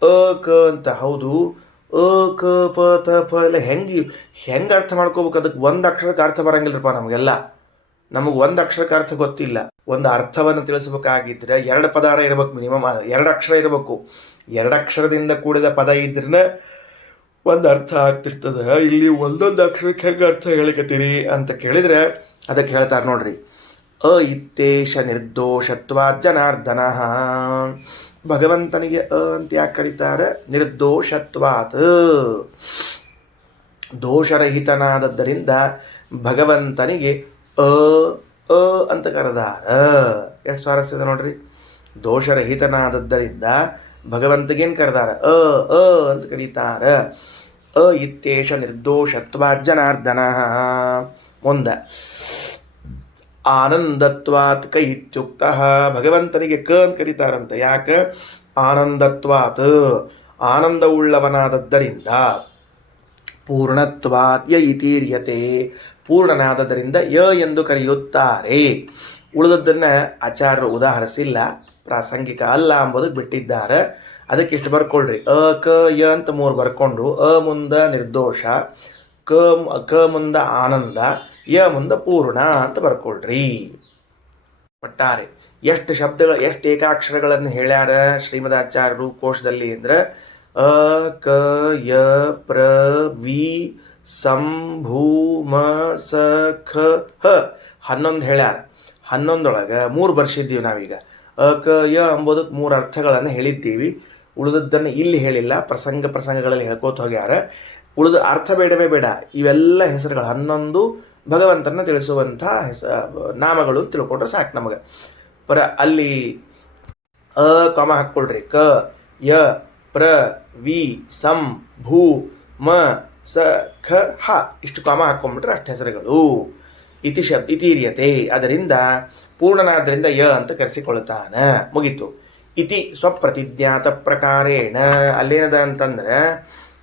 ಅ ಕ ಅಂತ. ಹೌದು, ಅ ಕ ಪ ತ ಪ ಎಲ್ಲ ಹೆಂಗೆ ಅರ್ಥ ಮಾಡ್ಕೋಬೇಕು? ಅದಕ್ಕೆ ಒಂದು ಅಕ್ಷರಕ್ಕೆ ಅರ್ಥ ಬರಂಗಿಲ್ಲರಪ್ಪ ನಮಗೆಲ್ಲ. ನಮಗೆ ಒಂದು ಅಕ್ಷರಕ್ಕೆ ಅರ್ಥ ಗೊತ್ತಿಲ್ಲ. ಒಂದು ಅರ್ಥವನ್ನು ತಿಳಿಸ್ಬೇಕಾಗಿದ್ರೆ 2 ಪದಾರ ಇರಬೇಕು, ಮಿನಿಮಮ್ 2 ಅಕ್ಷರ ಇರಬೇಕು. 2 ಅಕ್ಷರದಿಂದ ಕೂಡಿದ ಪದ ಇದ್ರನ್ನ ಒಂದು ಅರ್ಥ ಆಗ್ತಿರ್ತದೆ. ಇಲ್ಲಿ ಒಂದೊಂದು ಅಕ್ಷರಕ್ಕೆ ಹೆಂಗೆ ಅರ್ಥ ಹೇಳಿಕತ್ತೀರಿ ಅಂತ ಕೇಳಿದರೆ ಅದಕ್ಕೆ ಹೇಳ್ತಾರೆ ನೋಡ್ರಿ, ಅ ಇತ್ತೇಶ ನಿರ್ದೋಷತ್ವಾತ್ ಜನಾರ್ದನ. ಭಗವಂತನಿಗೆ ಅ ಅಂತ ಯಾಕೆ ಕರೀತಾರೆ? ನಿರ್ದೋಷತ್ವಾತ್, ದೋಷರಹಿತನಾದದ್ದರಿಂದ ಭಗವಂತನಿಗೆ ಅ ಅ ಅಂತ ಕರೆದಾರ. ಎಷ್ಟು ಸ್ವಾರಸ್ಯದ ನೋಡ್ರಿ. ದೋಷರಹಿತನಾದದ್ದರಿಂದ ಭಗವಂತಗೇನು ಕರೆದಾರ? ಅ ಅ ಅಂತ ಕರೀತಾರ. ಅ ಇತ್ತೇಶ ನಿರ್ದೋಷತ್ವಾತ್ ಜನಾರ್ದನ. ಮುಂದೆ ಆನಂದತ್ವಾತ್ ಕ ಇತ್ಯುಕ್ತ. ಭಗವಂತನಿಗೆ ಕ ಅಂತ ಕರೀತಾರಂತೆ. ಯಾಕೆ? ಆನಂದತ್ವಾತ್, ಆನಂದವುಳ್ಳವನಾದದ್ದರಿಂದ. ಪೂರ್ಣತ್ವಾತ್ ಯ ಇತೀರ್ಯತೆ, ಪೂರ್ಣನಾದದ್ದರಿಂದ ಯ ಎಂದು ಕರೆಯುತ್ತಾರೆ. ಉಳಿದದ್ದನ್ನು ಆಚಾರ್ಯರು ಉದಾಹರಿಸಿಲ್ಲ, ಪ್ರಾಸಂಗಿಕ ಅಲ್ಲ ಎಂಬುದಕ್ಕೆ ಬಿಟ್ಟಿದ್ದಾರೆ. ಅದಕ್ಕೆ ಇಷ್ಟು ಬರ್ಕೊಳ್ರಿ. ಅ ಕ ಯ ಅಂತ 3 ಬರ್ಕೊಂಡು, ಅ ಮುಂದ ನಿರ್ದೋಷ, ಕ ಮುಂದ ಆನಂದ, ಯ ಮುಂದ ಪೂರ್ಣ ಅಂತ ಬರ್ಕೊಳ್ರಿ. ಒಟ್ಟಾರೆ ಎಷ್ಟು ಶಬ್ದಗಳು, ಎಷ್ಟು ಏಕಾಕ್ಷರಗಳನ್ನು ಹೇಳ್ಯಾರ ಶ್ರೀಮದಾಚಾರ್ಯರು ಕೋಶದಲ್ಲಿ ಅಂದ್ರೆ ಅ ಕ ಯ ಪ್ರ ವಿ ಸಂ ಭೂ ಮ ಸ ಖ ಹ 11 ಹೇಳ್ಯಾರ. 11 3 ಬರ್ಸಿದ್ದೀವಿ ನಾವೀಗ. ಅ ಕ ಯ ಎಂಬುದಕ್ಕೆ 3 ಅರ್ಥಗಳನ್ನು ಹೇಳಿದ್ದೀವಿ. ಉಳಿದದ್ದನ್ನು ಇಲ್ಲಿ ಹೇಳಿಲ್ಲ, ಪ್ರಸಂಗಗಳಲ್ಲಿ ಹೇಳ್ಕೋತ ಹೋಗ್ಯಾರ. ಉಳಿದ ಅರ್ಥ ಬೇಡವೇ ಬೇಡ, ಇವೆಲ್ಲ ಹೆಸರುಗಳು 11 ಭಗವಂತನ ತಿಳಿಸುವಂಥ ನಾಮಗಳು ತಿಳ್ಕೊಂಡ್ರೆ ಸಾಕು ನಮಗೆ. ಅಲ್ಲಿ ಅ ಕಾಮ ಹಾಕ್ಕೊಳ್ರಿ. ಕ ಯ ಪ್ರ ವಿ ಸಂ ಭೂ ಮ ಸ ಖ ಹ ಇಷ್ಟು ಕಾಮ ಹಾಕ್ಕೊಂಡ್ಬಿಟ್ರೆ ಅಷ್ಟು ಹೆಸರುಗಳು. ಇತೀರ್ಯತೆ, ಅದರಿಂದ ಪೂರ್ಣನಾದ್ರಿಂದ ಯ ಅಂತ ಕರೆಸಿಕೊಳ್ತಾನೆ. ಮುಗೀತು. ಇತಿ ಸ್ವಪ್ರತಿಜ್ಞಾತ ಪ್ರಕಾರೇಣ, ಅಲ್ಲೇನದ ಅಂತಂದ್ರೆ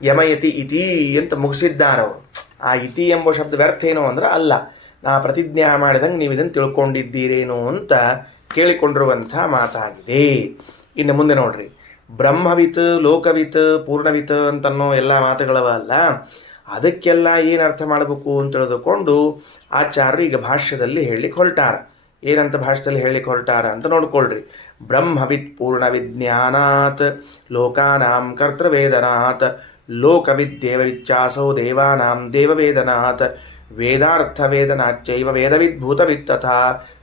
ಯಮಯತಿ ಇತಿ ಅಂತ ಮುಗಿಸಿದ್ದಾರವರು. ಆ ಇತಿ ಎಂಬ ಶಬ್ದ ವ್ಯರ್ಥ ಏನೋ ಅಂದ್ರೆ ಅಲ್ಲ, ನಾ ಪ್ರತಿಜ್ಞಾ ಮಾಡಿದಂಗೆ ನೀವು ಇದನ್ನು ತಿಳ್ಕೊಂಡಿದ್ದೀರೇನೋ ಅಂತ ಕೇಳಿಕೊಂಡಿರುವಂಥ ಮಾತಾಗಿದೆ. ಇನ್ನು ಮುಂದೆ ನೋಡ್ರಿ, ಬ್ರಹ್ಮವಿತ್, ಲೋಕವಿತ್, ಪೂರ್ಣವಿತ್ ಅಂತನ್ನೋ ಎಲ್ಲ ಮಾತುಗಳವಲ್ಲ, ಅದಕ್ಕೆಲ್ಲ ಏನು ಅರ್ಥ ಮಾಡಬೇಕು ಅಂತ ತಿಳಿದುಕೊಂಡು ಆಚಾರ್ಯರು ಈಗ ಭಾಷ್ಯದಲ್ಲಿ ಹೇಳಲಿಕ್ಕೆ ಹೊರಟಾರ. ಏನಂತ ಭಾಷ್ಯದಲ್ಲಿ ಹೇಳಲಿಕ್ಕೆ ಹೊರಟಾರ ಅಂತ ನೋಡ್ಕೊಳ್ರಿ. ಬ್ರಹ್ಮವಿತ್ ಪೂರ್ಣವಿಜ್ಞಾನಾತ್ ಲೋಕಾನಾಂ ಕರ್ತೃವೇದನಾತ್ ಲೋಕವಿದ್ದೇವವಿಚ್ಚಾಸೋ ದೇವಾನಾಂ ದೇವವೇದನಾತ್ ವೇದಾರ್ಥವೇದನಾಚ್ಚೈವ ವೇದವಿದ್ಭೂತವಿತ್ ತಥಾ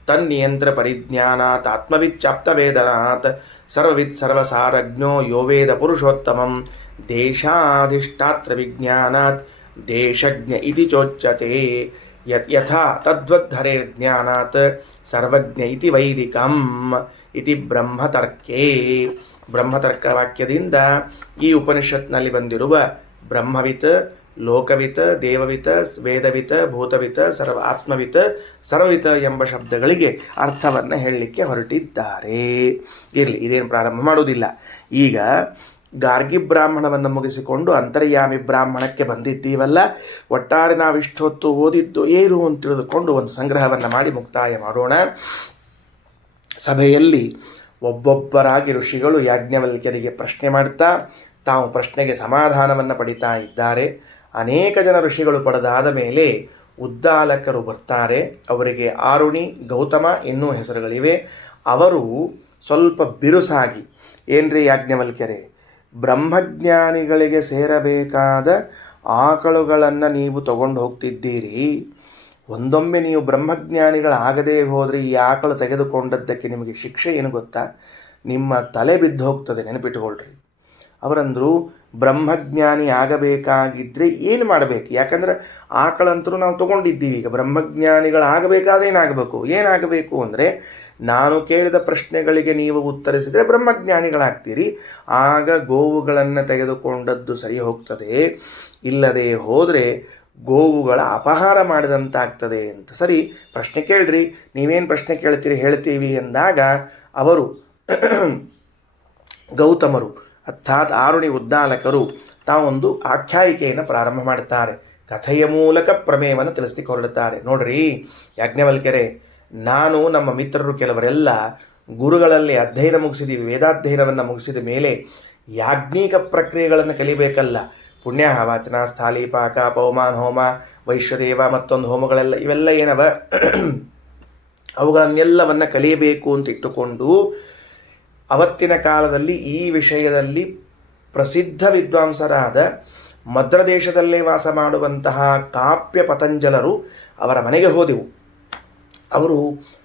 ತನ್ನಿಯಂತ್ರ ಪರಿಜ್ಞಾನಾತ್ ಆತ್ಮವಿಚ್ಚಾಪ್ತವೇದನಾತ್ ಸರ್ವವಿತ್ ಸರ್ವಸಾರಜ್ಞೋ ಯೋ ವೇದ ಪುರುಷೋತ್ತಮಂ ದೇಶಾಧಿಷ್ಠಾತ್ರ ವಿಜ್ಞಾನಾತ್ ದೇಶಜ್ಞ ಇತಿ ಚೋಚ್ಯತೆ ಯಥಾ ತದ್ವದ್ಧರೆ ಜ್ಞಾನಾತ್ ಸರ್ವಜ್ಞ ಇತಿ ವೈದಿಕಂ ಇತಿ ಬ್ರಹ್ಮತರ್ಕೇ. ಬ್ರಹ್ಮತರ್ಕ ವಾಕ್ಯದಿಂದ ಈ ಉಪನಿಷತ್ನಲ್ಲಿ ಬಂದಿರುವ ಬ್ರಹ್ಮವಿತ್, ಲೋಕವಿತ್, ದೇವವಿತ್, ವೇದವಿತ್, ಭೂತವಿತ್, ಆತ್ಮವಿತ್, ಸರ್ವವಿತ್ ಎಂಬ ಶಬ್ದಗಳಿಗೆ ಅರ್ಥವನ್ನು ಹೇಳಲಿಕ್ಕೆ ಹೊರಟಿದ್ದಾರೆ. ಇರಲಿ, ಇದೇನು ಪ್ರಾರಂಭ ಮಾಡುವುದಿಲ್ಲ. ಈಗ ಗಾರ್ಗಿ ಬ್ರಾಹ್ಮಣವನ್ನು ಮುಗಿಸಿಕೊಂಡು ಅಂತರ್ಯಾಮಿ ಬ್ರಾಹ್ಮಣಕ್ಕೆ ಬಂದಿದ್ದೀವಲ್ಲ, ಒಟ್ಟಾರೆ ನಾವಿಷ್ಟೊತ್ತು ಓದಿದ್ದು ಏನು ಅಂತ ತಿಳಿದುಕೊಂಡು ಒಂದು ಸಂಗ್ರಹವನ್ನು ಮಾಡಿ ಮುಕ್ತಾಯ ಮಾಡೋಣ. ಸಭೆಯಲ್ಲಿ ಒಬ್ಬೊಬ್ಬರಾಗಿ ಋಷಿಗಳು ಯಾಜ್ಞವಲ್ಕ್ಯರಿಗೆ ಪ್ರಶ್ನೆ ಮಾಡ್ತಾ ತಾವು ಪ್ರಶ್ನೆಗೆ ಸಮಾಧಾನವನ್ನು ಪಡಿತಾ ಇದ್ದಾರೆ. ಅನೇಕ ಜನ ಋಷಿಗಳು ಪಡೆದಾದ ಮೇಲೆ ಉದ್ದಾಲಕರು ಬರ್ತಾರೆ. ಅವರಿಗೆ ಆರುಣಿ, ಗೌತಮ ಇನ್ನೂ ಹೆಸರುಗಳಿವೆ. ಅವರು ಸ್ವಲ್ಪ ಬಿರುಸಾಗಿ, ಏನ್ರಿ ಯಾಜ್ಞವಲ್ಕ್ಯರೇ, ಬ್ರಹ್ಮಜ್ಞಾನಿಗಳಿಗೆ ಸೇರಬೇಕಾದ ಆಕಳುಗಳನ್ನು ನೀವು ತಗೊಂಡು ಹೋಗ್ತಿದ್ದೀರಿ. ಒಂದೊಮ್ಮೆ ನೀವು ಬ್ರಹ್ಮಜ್ಞಾನಿಗಳಾಗದೇ ಹೋದರೆ ಈ ಆಕಳು ತೆಗೆದುಕೊಂಡದ್ದಕ್ಕೆ ನಿಮಗೆ ಶಿಕ್ಷೆ ಏನು ಗೊತ್ತಾ? ನಿಮ್ಮ ತಲೆ ಬಿದ್ದು ಹೋಗ್ತದೆ, ನೆನಪಿಟ್ಟುಕೊಳ್ರಿ. ಅವರಂದರು, ಬ್ರಹ್ಮಜ್ಞಾನಿ ಆಗಬೇಕಾಗಿದ್ದರೆ ಏನು ಮಾಡಬೇಕು? ಯಾಕಂದರೆ ಆಕಳಂತರೂ ನಾವು ತೊಗೊಂಡಿದ್ದೀವಿ. ಈಗ ಬ್ರಹ್ಮಜ್ಞಾನಿಗಳಾಗಬೇಕಾದ್ರೆ ಏನಾಗಬೇಕು ಅಂದರೆ, ನಾನು ಕೇಳಿದ ಪ್ರಶ್ನೆಗಳಿಗೆ ನೀವು ಉತ್ತರಿಸಿದರೆ ಬ್ರಹ್ಮಜ್ಞಾನಿಗಳಾಗ್ತೀರಿ. ಆಗ ಗೋವುಗಳನ್ನು ತೆಗೆದುಕೊಂಡದ್ದು ಸರಿ ಹೋಗ್ತದೆ. ಇಲ್ಲದೆ ಹೋದರೆ ಗೋವುಗಳ ಅಪಹಾರ ಮಾಡಿದಂತಾಗ್ತದೆ ಅಂತ. ಸರಿ, ಪ್ರಶ್ನೆ ಕೇಳ್ರಿ, ನೀವೇನು ಪ್ರಶ್ನೆ ಕೇಳ್ತೀರಿ ಹೇಳ್ತೀವಿ ಎಂದಾಗ ಅವರು ಗೌತಮರು ಅರ್ಥಾತ್ ಆರುಣಿ ಉದ್ದಾಲಕರು ತಾವೊಂದು ಆಖ್ಯಾಯಿಕೆಯನ್ನು ಪ್ರಾರಂಭ ಮಾಡುತ್ತಾರೆ. ಕಥೆಯ ಮೂಲಕ ಪ್ರಮೇಯವನ್ನು ತಿಳಿಸ್ಲಿಕ್ಕೆ ಹೊರಡುತ್ತಾರೆ. ನೋಡ್ರಿ ಯಾಜ್ಞವಲ್ಕ್ಯರೇ, ನಾನು ನಮ್ಮ ಮಿತ್ರರು ಕೆಲವರೆಲ್ಲ ಗುರುಗಳಲ್ಲಿ ಅಧ್ಯಯನ ಮುಗಿಸಿದ್ದೀವಿ. ವೇದಾಧ್ಯಯನವನ್ನು ಮುಗಿಸಿದ ಮೇಲೆ ಯಾಜ್ಞಿಕ ಪ್ರಕ್ರಿಯೆಗಳನ್ನು ಕಲಿಬೇಕಲ್ಲ. ಪುಣ್ಯ ವಾಚನ, ಸ್ಥಾಲಿ, ಪಾಕ, ಪವಮಾನ ಹೋಮ, ವೈಶ್ವದೇವ, ಮತ್ತೊಂದು ಹೋಮಗಳೆಲ್ಲ ಇವೆಲ್ಲ ಏನವ ಅವುಗಳನ್ನೆಲ್ಲವನ್ನು ಕಲಿಯಬೇಕು ಅಂತ ಇಟ್ಟುಕೊಂಡು ಅವತ್ತಿನ ಕಾಲದಲ್ಲಿ ಈ ವಿಷಯದಲ್ಲಿ ಪ್ರಸಿದ್ಧ ವಿದ್ವಾಂಸರಾದ ಮದ್ರದೇಶದಲ್ಲೇ ವಾಸ ಮಾಡುವಂತಹ ಕಾಪ್ಯ ಪತಂಜಲರು ಅವರ ಮನೆಗೆ ಹೋದೆವು. ಅವರು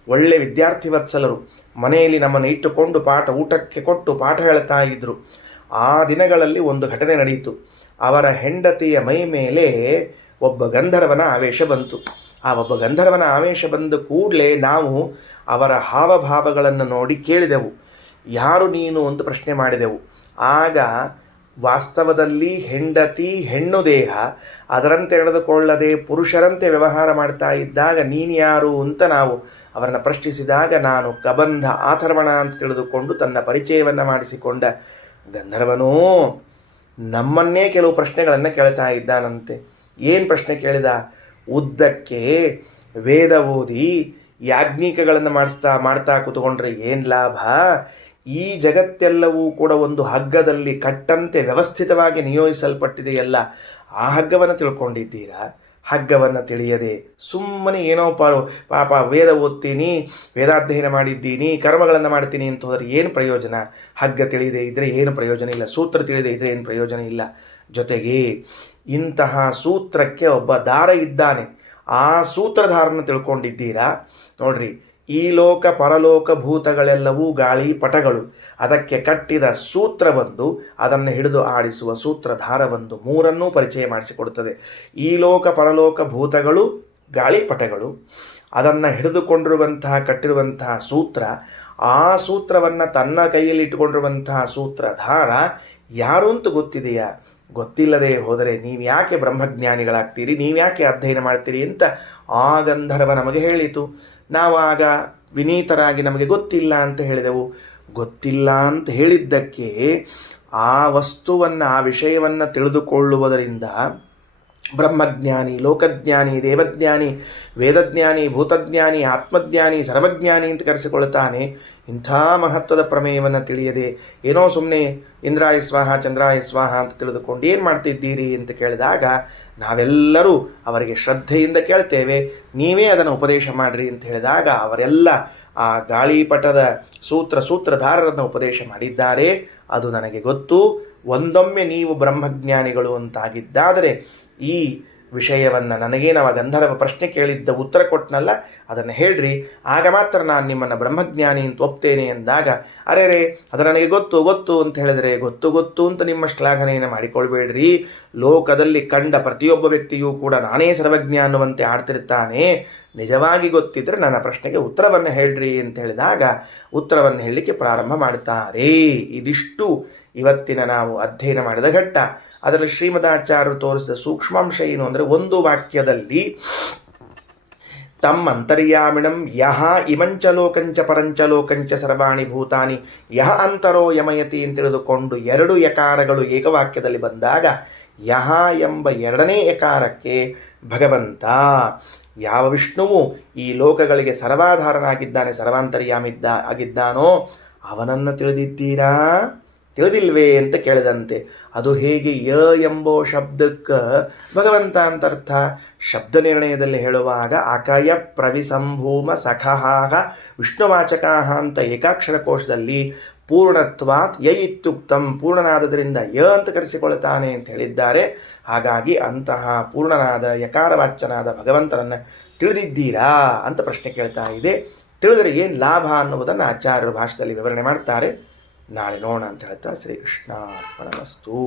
ಒಳ್ಳೆ ವಿದ್ಯಾರ್ಥಿ ವತ್ಸಲರು. ಮನೆಯಲ್ಲಿ ನಮ್ಮನ್ನು ಇಟ್ಟುಕೊಂಡು ಊಟಕ್ಕೆ ಕೊಟ್ಟು ಪಾಠ ಹೇಳ್ತಾ ಇದ್ದರು. ಆ ದಿನಗಳಲ್ಲಿ ಒಂದು ಘಟನೆ ನಡೆಯಿತು. ಅವರ ಹೆಂಡತಿಯ ಮೈ ಮೇಲೆ ಒಬ್ಬ ಗಂಧರ್ವನ ಆವೇಶ ಬಂತು. ಆ ಒಬ್ಬ ಗಂಧರ್ವನ ಆವೇಶ ಬಂದ ಕೂಡಲೇ ನಾವು ಅವರ ಹಾವಭಾವಗಳನ್ನು ನೋಡಿ ಕೇಳಿದೆವು, ಯಾರು ನೀನು ಅಂತ ಪ್ರಶ್ನೆ ಮಾಡಿದೆವು. ಆಗ ವಾಸ್ತವದಲ್ಲಿ ಹೆಂಡತಿ ಹೆಣ್ಣು ದೇಹ, ಅದರಂತೆ ಎಳೆದುಕೊಳ್ಳದೆ ಪುರುಷರಂತೆ ವ್ಯವಹಾರ ಮಾಡ್ತಾ ಇದ್ದಾಗ ನೀನು ಯಾರು ಅಂತ ನಾವು ಅವರನ್ನು ಪ್ರಶ್ನಿಸಿದಾಗ ನಾನು ಕಬಂಧ ಅಥರ್ವಣ ಅಂತ ತಿಳಿದುಕೊಂಡು ತನ್ನ ಪರಿಚಯವನ್ನು ಮಾಡಿಸಿಕೊಂಡ ಗಂಧರ್ವನೂ ನಮ್ಮನ್ನೇ ಕೆಲವು ಪ್ರಶ್ನೆಗಳನ್ನು ಕೇಳ್ತಾ ಇದ್ದಾನಂತೆ. ಏನು ಪ್ರಶ್ನೆ ಕೇಳಿದ? ಉದ್ದಕ್ಕೆ ವೇದ ಓದಿ ಯಾಜ್ಞಿಕಗಳನ್ನು ಮಾಡ್ತಾ ಕೂತ್ಕೊಂಡ್ರೆ ಏನು ಲಾಭ? ಈ ಜಗತ್ತೆಲ್ಲವೂ ಕೂಡ ಒಂದು ಹಗ್ಗದಲ್ಲಿ ಕಟ್ಟಂತೆ ವ್ಯವಸ್ಥಿತವಾಗಿ ನಿಯೋಜಿಸಲ್ಪಟ್ಟಿದೆಯಲ್ಲ, ಆ ಹಗ್ಗವನ್ನು ತಿಳ್ಕೊಂಡಿದ್ದೀರಾ? ಹಗ್ಗವನ್ನು ತಿಳಿಯದೆ ಸುಮ್ಮನೆ ಏನೋ ಪಾಪ ವೇದ ಓದ್ತೀನಿ, ವೇದಾಧ್ಯಯನ ಮಾಡಿದ್ದೀನಿ, ಕರ್ಮಗಳನ್ನು ಮಾಡ್ತೀನಿ ಅಂತ ಹೋದರೆ ಏನು ಪ್ರಯೋಜನ? ಹಗ್ಗ ತಿಳಿಯದೆ ಇದ್ದರೆ ಏನು ಪ್ರಯೋಜನ ಇಲ್ಲ, ಸೂತ್ರ ತಿಳಿಯದೆ ಇದ್ದರೆ ಏನು ಪ್ರಯೋಜನ ಇಲ್ಲ. ಜೊತೆಗೆ ಇಂತಹ ಸೂತ್ರಕ್ಕೆ ಒಬ್ಬ ದಾರ ಇದ್ದಾನೆ, ಆ ಸೂತ್ರಧಾರನ ತಿಳ್ಕೊಂಡಿದ್ದೀರಾ? ನೋಡ್ರಿ, ಈ ಲೋಕ ಪರಲೋಕ ಭೂತಗಳೆಲ್ಲವೂ ಗಾಳಿ ಪಟಗಳು, ಅದಕ್ಕೆ ಕಟ್ಟಿದ ಸೂತ್ರವೊಂದು, ಅದನ್ನು ಹಿಡಿದು ಆಡಿಸುವ ಸೂತ್ರಧಾರವೊಂದು, ಮೂರನ್ನೂ ಪರಿಚಯ ಮಾಡಿಸಿಕೊಡುತ್ತದೆ. ಈ ಲೋಕ ಪರಲೋಕ ಭೂತಗಳು ಗಾಳಿಪಟಗಳು, ಅದನ್ನು ಹಿಡಿದುಕೊಂಡಿರುವಂತಹ ಕಟ್ಟಿರುವಂತಹ ಸೂತ್ರ, ಆ ಸೂತ್ರವನ್ನು ತನ್ನ ಕೈಯಲ್ಲಿ ಇಟ್ಟುಕೊಂಡಿರುವಂತಹ ಸೂತ್ರಧಾರ ಯಾರು ಅಂತ ಗೊತ್ತಿದೆಯಾ? ಗೊತ್ತಿಲ್ಲದೆ ಹೋದರೆ ನೀವ್ಯಾಕೆ ಬ್ರಹ್ಮಜ್ಞಾನಿಗಳಾಗ್ತೀರಿ, ನೀವ್ಯಾಕೆ ಅಧ್ಯಯನ ಮಾಡ್ತೀರಿ ಅಂತ ಆ ಗಂಧರ್ವ ನಮಗೆ ಹೇಳಿತು. ನಾವು ಆಗ ವಿನೀತರಾಗಿ ನಮಗೆ ಗೊತ್ತಿಲ್ಲ ಅಂತ ಹೇಳಿದೆವು. ಗೊತ್ತಿಲ್ಲ ಅಂತ ಹೇಳಿದ್ದಕ್ಕೆ ಆ ವಸ್ತುವನ್ನು, ಆ ವಿಷಯವನ್ನು ತಿಳಿದುಕೊಳ್ಳುವುದರಿಂದ ಬ್ರಹ್ಮಜ್ಞಾನಿ, ಲೋಕಜ್ಞಾನಿ, ದೇವಜ್ಞಾನಿ, ವೇದಜ್ಞಾನಿ, ಭೂತಜ್ಞಾನಿ, ಆತ್ಮಜ್ಞಾನಿ, ಸರ್ವಜ್ಞಾನಿ ಅಂತ ಕರೆಸಿಕೊಳ್ಳುತ್ತಾನೆ. ಇಂಥ ಮಹತ್ವದ ಪ್ರಮೇಯವನ್ನು ತಿಳಿಯದೆ ಏನೋ ಸುಮ್ಮನೆ ಇಂದ್ರಾಯ ಸ್ವಾಹ ಚಂದ್ರಾಯ ಸ್ವಾಹ ಅಂತ ತಿಳಿದುಕೊಂಡು ಏನು ಮಾಡ್ತಿದ್ದೀರಿ ಅಂತ ಕೇಳಿದಾಗ ನಾವೆಲ್ಲರೂ ಅವರಿಗೆ ಶ್ರದ್ಧೆಯಿಂದ ಕೇಳ್ತೇವೆ, ನೀವೇ ಅದನ್ನು ಉಪದೇಶ ಮಾಡಿರಿ ಅಂತ ಹೇಳಿದಾಗ ಅವರೆಲ್ಲ ಆ ಗಾಳಿಪಟದ ಸೂತ್ರಧಾರರನ್ನು ಉಪದೇಶ ಮಾಡಿದ್ದಾರೆ. ಅದು ನನಗೆ ಗೊತ್ತು. ಒಂದೊಮ್ಮೆ ನೀವು ಬ್ರಹ್ಮಜ್ಞಾನಿಗಳು ಅಂತಾಗಿದ್ದಾದರೆ ಈ ವಿಷಯವನ್ನು, ನನಗೇನವ ಗಂಧರ್ವ ಪ್ರಶ್ನೆ ಕೇಳಿದ್ದ ಉತ್ತರ ಕೊಟ್ಟನಲ್ಲ, ಅದನ್ನು ಹೇಳ್ರಿ, ಆಗ ಮಾತ್ರ ನಾನು ನಿಮ್ಮನ್ನು ಬ್ರಹ್ಮಜ್ಞಾನಿ ಅಂತ ಒಪ್ತೇನೆ ಎಂದಾಗ, ಅರೆ ಅದು ನನಗೆ ಗೊತ್ತು ಅಂತ ಹೇಳಿದರೆ, ಗೊತ್ತು ಅಂತ ನಿಮ್ಮ ಶ್ಲಾಘನೆಯನ್ನು ಮಾಡಿಕೊಳ್ಬೇಡ್ರಿ. ಲೋಕದಲ್ಲಿ ಕಂಡ ಪ್ರತಿಯೊಬ್ಬ ವ್ಯಕ್ತಿಯೂ ಕೂಡ ನಾನೇ ಸರ್ವಜ್ಞ ಅನ್ನುವಂತೆ ಆಡ್ತಿರ್ತಾನೆ. ನಿಜವಾಗಿ ಗೊತ್ತಿದ್ದರೆ ನನ್ನ ಪ್ರಶ್ನೆಗೆ ಉತ್ತರವನ್ನು ಹೇಳ್ರಿ ಅಂತ ಹೇಳಿದಾಗ ಉತ್ತರವನ್ನು ಹೇಳಲಿಕ್ಕೆ ಪ್ರಾರಂಭ ಮಾಡ್ತಾರೆ. ಇದಿಷ್ಟು ಇವತ್ತಿನ ನಾವು ಅಧ್ಯಯನ ಮಾಡಿದ ಘಟ್ಟ. ಅದರಲ್ಲಿ ಶ್ರೀಮದಾಚಾರ್ಯರು ತೋರಿಸಿದ ಸೂಕ್ಷ್ಮಾಂಶ ಏನು ಅಂದರೆ, ಒಂದು ವಾಕ್ಯದಲ್ಲಿ ತಮ್ಮ ಅಂತರ್ಯಾಮಿಣಂ ಯಹ ಇಮಂಚ ಲೋಕಂಚ ಪರಂಚ ಲೋಕಂಚ ಸರ್ವಾಣಿ ಭೂತಾನಿ ಯಹ ಅಂತರೋ ಯಮಯತಿ ಅಂತ ತಿಳಿದುಕೊಂಡು ಎರಡು ಯಕಾರಗಳು ಏಕವಾಕ್ಯದಲ್ಲಿ ಬಂದಾಗ ಯಹ ಎಂಬ ಎರಡನೇ ಯಕಾರಕ್ಕೆ ಭಗವಂತ ಯಾವ ವಿಷ್ಣುವು ಈ ಲೋಕಗಳಿಗೆ ಸರ್ವಾಧಾರನಾಗಿದ್ದಾನೆ, ಆಗಿದ್ದಾನೋ ಅವನನ್ನು ತಿಳಿದಿದ್ದೀರಾ, ತಿಳಿದಿಲ್ವೇ ಅಂತ ಕೇಳಿದಂತೆ. ಅದು ಹೇಗೆ? ಯ ಎಂಬೋ ಶಬ್ದಕ್ಕೆ ಭಗವಂತ ಅಂತರ್ಥ. ಶಬ್ದ ನಿರ್ಣಯದಲ್ಲಿ ಹೇಳುವಾಗ ಅಕಯ ಪ್ರವಿಸಂಭೂಮ ಸಖಹಾಹ ವಿಷ್ಣುವಾಚಕಾಹ ಅಂತ ಏಕಾಕ್ಷರ ಕೋಶದಲ್ಲಿ ಪೂರ್ಣತ್ವಾತ್ ಯ ಇತ್ಯುಕ್ತಂ, ಪೂರ್ಣನಾದದರಿಂದ ಯ ಅಂತ ಕರೆಸಿಕೊಳ್ಳುತ್ತಾನೆ ಅಂತ ಹೇಳಿದ್ದಾರೆ. ಹಾಗಾಗಿ ಅಂತಹ ಪೂರ್ಣನಾದ ಯಕಾರವಾಚ್ಯನಾದ ಭಗವಂತನನ್ನು ತಿಳಿದಿದ್ದೀರಾ ಅಂತ ಪ್ರಶ್ನೆ ಕೇಳ್ತಾ ಇದೆ. ತಿಳಿದರೆ ಏನು ಲಾಭ ಅನ್ನುವುದನ್ನು ಆಚಾರ್ಯರು ಭಾಷೆಯಲ್ಲಿ ವಿವರಣೆ ಮಾಡ್ತಾರೆ. ನಾಳೆ ನೋಡೋಣ ಅಂತ ಹೇಳ್ತಾ ಶ್ರೀಕೃಷ್ಣ ಅರ್ಪಣಮಸ್ತು.